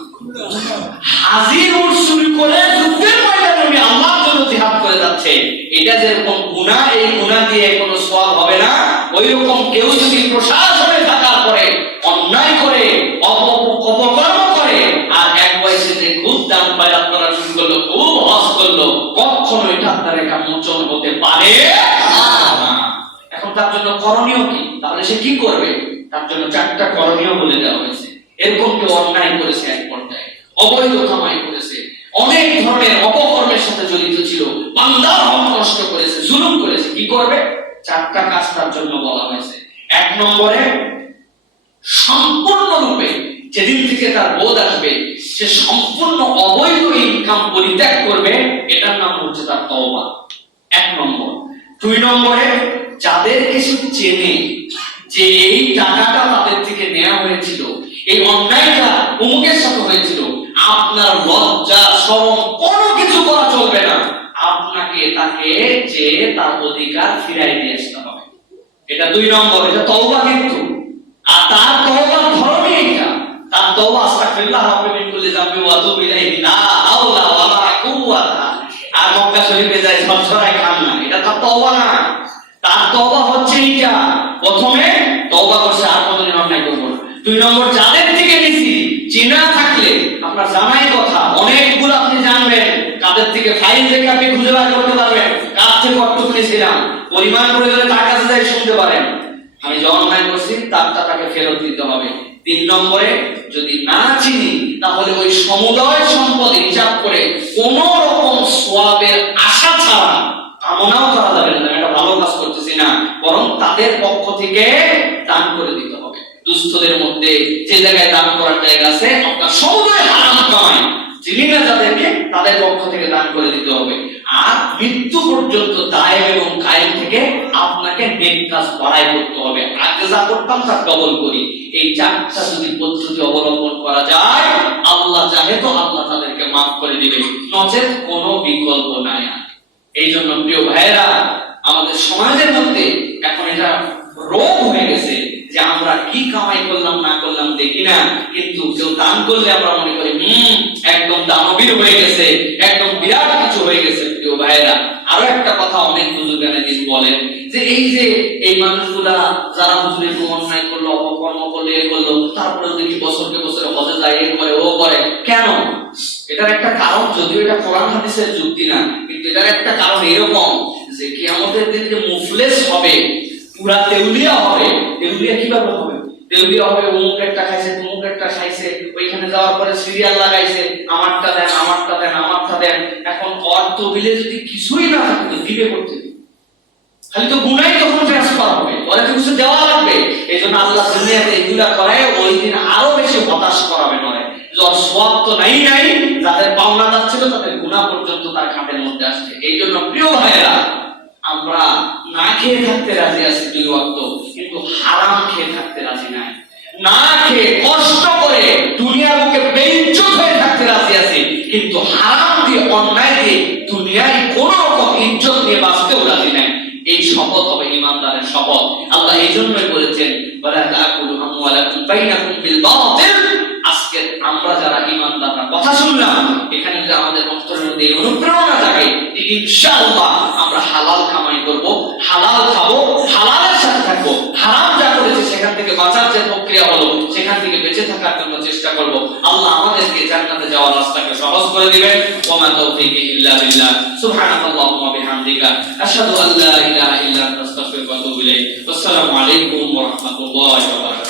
হাজির উট চুরি করে যুদ্ধের ময়দানে আল্লাহর জন্য জিহাদ করে যাচ্ছে, এটা যেরকম গুনাহ, এই গুনাহ দিয়ে কোনো সওয়াব হবে না। ওই রকম কেউ যদি প্রশাসনে থাকার পরে অন্যায় করে, অপকর্ম করে, আর এক বয়সে যে খুব দান খয়রাত করা শুরু করলো, খুব হজ করলো, কখনো এটা তার একটা মোচন হতে পারে না। এখন তার জন্য করণীয় কি? তাহলে সে কি করবে? তার জন্য 4টা করণীয় বলে দেওয়া হয়েছে। এরকম কেউ অন্যায় করেছে, এক পর্যায়ে অবৈধ কামাই করেছে, অনেক ধরনের অপকর্মের সাথে জড়িত ছিল, বান্দার হক নষ্ট করেছে, জুলুম করেছে, কি করবে? 4টা কাজ তার জন্য বলা হয়েছে। 1 নম্বরে, সম্পূর্ণরূপে যেদিন থেকে তার বোধ আসবে সে সম্পূর্ণ অবৈধ ইনকাম পরিত্যাগ করবে, এটার নাম হচ্ছে তার তওবা। 1 নম্বর। 2 নম্বরে, যাদেরকে সে চেনে যে এই টাকাটা তাদের থেকে নেওয়া হয়েছিল, এই অন্যায়টা অমুকের সাথে হয়েছিল, আপনার লজ্জা শরম কোনো কিছু করা চলবে না, আপনাকে তাকে যে তার অধিকার ফিরাই দিয়ে আসতে হবে। এটা 2 নম্বর। এটা তওবা। কিন্তু আর তার তওবার ধরনই এটা। তার তওবা আস্তাগফিরুল্লাহ রাব্বি মিন কুল্লি যামবি ওয়া আতুবু ইলাইহি লা হাওলা ওয়ালা কুওয়াতা, আর মক্কা শরীফে যায় সবসরায় খান না, এটা তার তওবা না। তার তওবা হচ্ছে এটা, প্রথমে তওবা করছে আর কোনদিন অন্যায় করব না। 2 নম্বর, যাদের থেকে নিছি চেনা থাকলে, আপনার জানাই কথা অনেকগুলো আপনি জানবেন, কাদের থেকে ফাইল থেকে আপনি খুঁজে বার করতে পারবেন, কার থেকে কতটুকু নিয়েছিলাম, পরিমাণ করে গেলে তার কাছে যাই শুনতে পারেন, আমি যে অন্যায় করছি তারটা তাকে ফেরত দিতে হবে। 3 নম্বরে, যদি না চিনি তাহলে ওই সমুদয় সম্পদ হিসাব করে কোন রকম সওয়াবের আশা ছাড়া, কামনাও করা যাবে না এটা ভালো কাজ করতেছি না, বরং তাদের পক্ষ থেকে দান করে দিতে হবে। দুস্থদের মধ্যে যে জায়গায় দান করার জায়গা আছে, আপনার সমুদয় হারাম কামাই, যে চিনি না যাদেরকে, তাদের পক্ষ থেকে দান করে দিতে হবে। আর মৃত্যু পর্যন্ত দায়েম এবং কায়েম থেকে আপনাকে নেক কাজ বাড়াই করতে হবে। আগে যা করতাম তার ডবল করি। এই চারটা যদি পদ্ধতি অবলম্বন করা যায়, আল্লাহ চাহে তো আল্লাহ তাদেরকে মাফ করে দিবে, নচেত কোনো বিকল্প নাই। এই জন্য প্রিয় ভাইয়েরা, আমাদের সমাজের মধ্যে এখন এটা রোগ হয়ে গেছে যে আমরা কি কামাই করলাম না করলাম দেখি না, কিন্তু কেউ দান করলে আমরা মনে করি একদম দানবীর হয়ে গেছে, একদম বিরাট কিছু হয়ে গেছে। প্রিয় ভাইয়েরা, আরো একটা কথা অনেক বুজুর্গানে দিন বলেন যে এই মানুষগুলা যারা হুজুরের অন্যায় করলো, অপকর্ম করলো, এ করলো, তারপরে দেখি বছরকে বছরে হজে যায়, এ করে ও করে, কেন? এটার একটা কারণ, যদিও এটা কোরআন হাদিসের যুক্তি না, কিন্তু এটার একটা কারণ এরকম যে কিয়ামতের দিন যে মুফলেস হবে, পুরা দেউলিয়া হবে। দেউলিয়া কিভাবে হবে? দেউলিয়া হবে অমুক একটা খাইছে, তমুক একটা খাইছে, ওইখানে যাওয়ার পরে সিরিয়াল লাগাইছে, আমারটা দেন, আমারটা দেন, আমারটা দেন। এখন অর্থ বিলে যদি কিছুই না থাকে তো দিবে করতে, খালি তো গুনাই তখন ট্রান্সফার হবে, ওরা তো কিছু দেওয়া লাগবে। এই জন্য আল্লাহ দুনিয়াতে এগুলা করায় ওই দিন আরো বেশি হতাশ করাবে নয়। যার সওয়াব তো নাই, যাদের পাওনা যাচ্ছিল তাদের গুনাহ পর্যন্ত তার খাতের মধ্যে আসছে। এই জন্য প্রিয় ভাইয়েরা, আমরা না খেয়ে থাকতে রাজি আছি 2 ওয়াক্ত, কিন্তু হারাম খেয়ে থাকতে রাজি নাই। না খেয়ে কষ্ট করে দুনিয়ার বুকে বেইজ্জত হয়ে থাকতে রাজি আছি, কিন্তু হারাম দিয়ে, অন্যায় দিয়ে দুনিয়ায় কোন রকম ইজ্জত নিয়ে বাঁচতেও রাজি নাই। এই শপথ হবে ঈমানদারের শপথ। আল্লাহ এই জন্যই বলেছেন, ওয়ালা তাকুলু আমওয়ালাকুম বাইনাকুম বিল বাতিল। আজকে আমরা যারা ঈমানদাররা কথা শুনলাম, এখানে যদি আমাদের অন্তরের মধ্যে অনুপ্রেরণা থাকে, ইনশাআল্লাহ আমরা হালাল কামাই করব, হালাল খাবো, হালালের সাথে থাকবো। হারাম যা করেছে সেখান থেকে বাঁচার যে প্রক্রিয়া হলো, সেখান থেকে বেঁচে থাকার জন্য চেষ্টা করব। আল্লাহ আমাদেরকে জান্নাতে যাওয়ার রাস্তাকে সহজ করে দিবেন। ওয়া মা তাওফীকি ইল্লা বিল্লাহ। সুবহানাল্লাহি ওয়া বিহামদিকা, আশহাদু আল্লা ইলাহা ইল্লা আনতা, আস্তাগফিরুকা ওয়া আতুবু ইলাইক। আসসালামু আলাইকুম ওয়া রাহমাতুল্লাহি ওয়া বারাকাতুহু।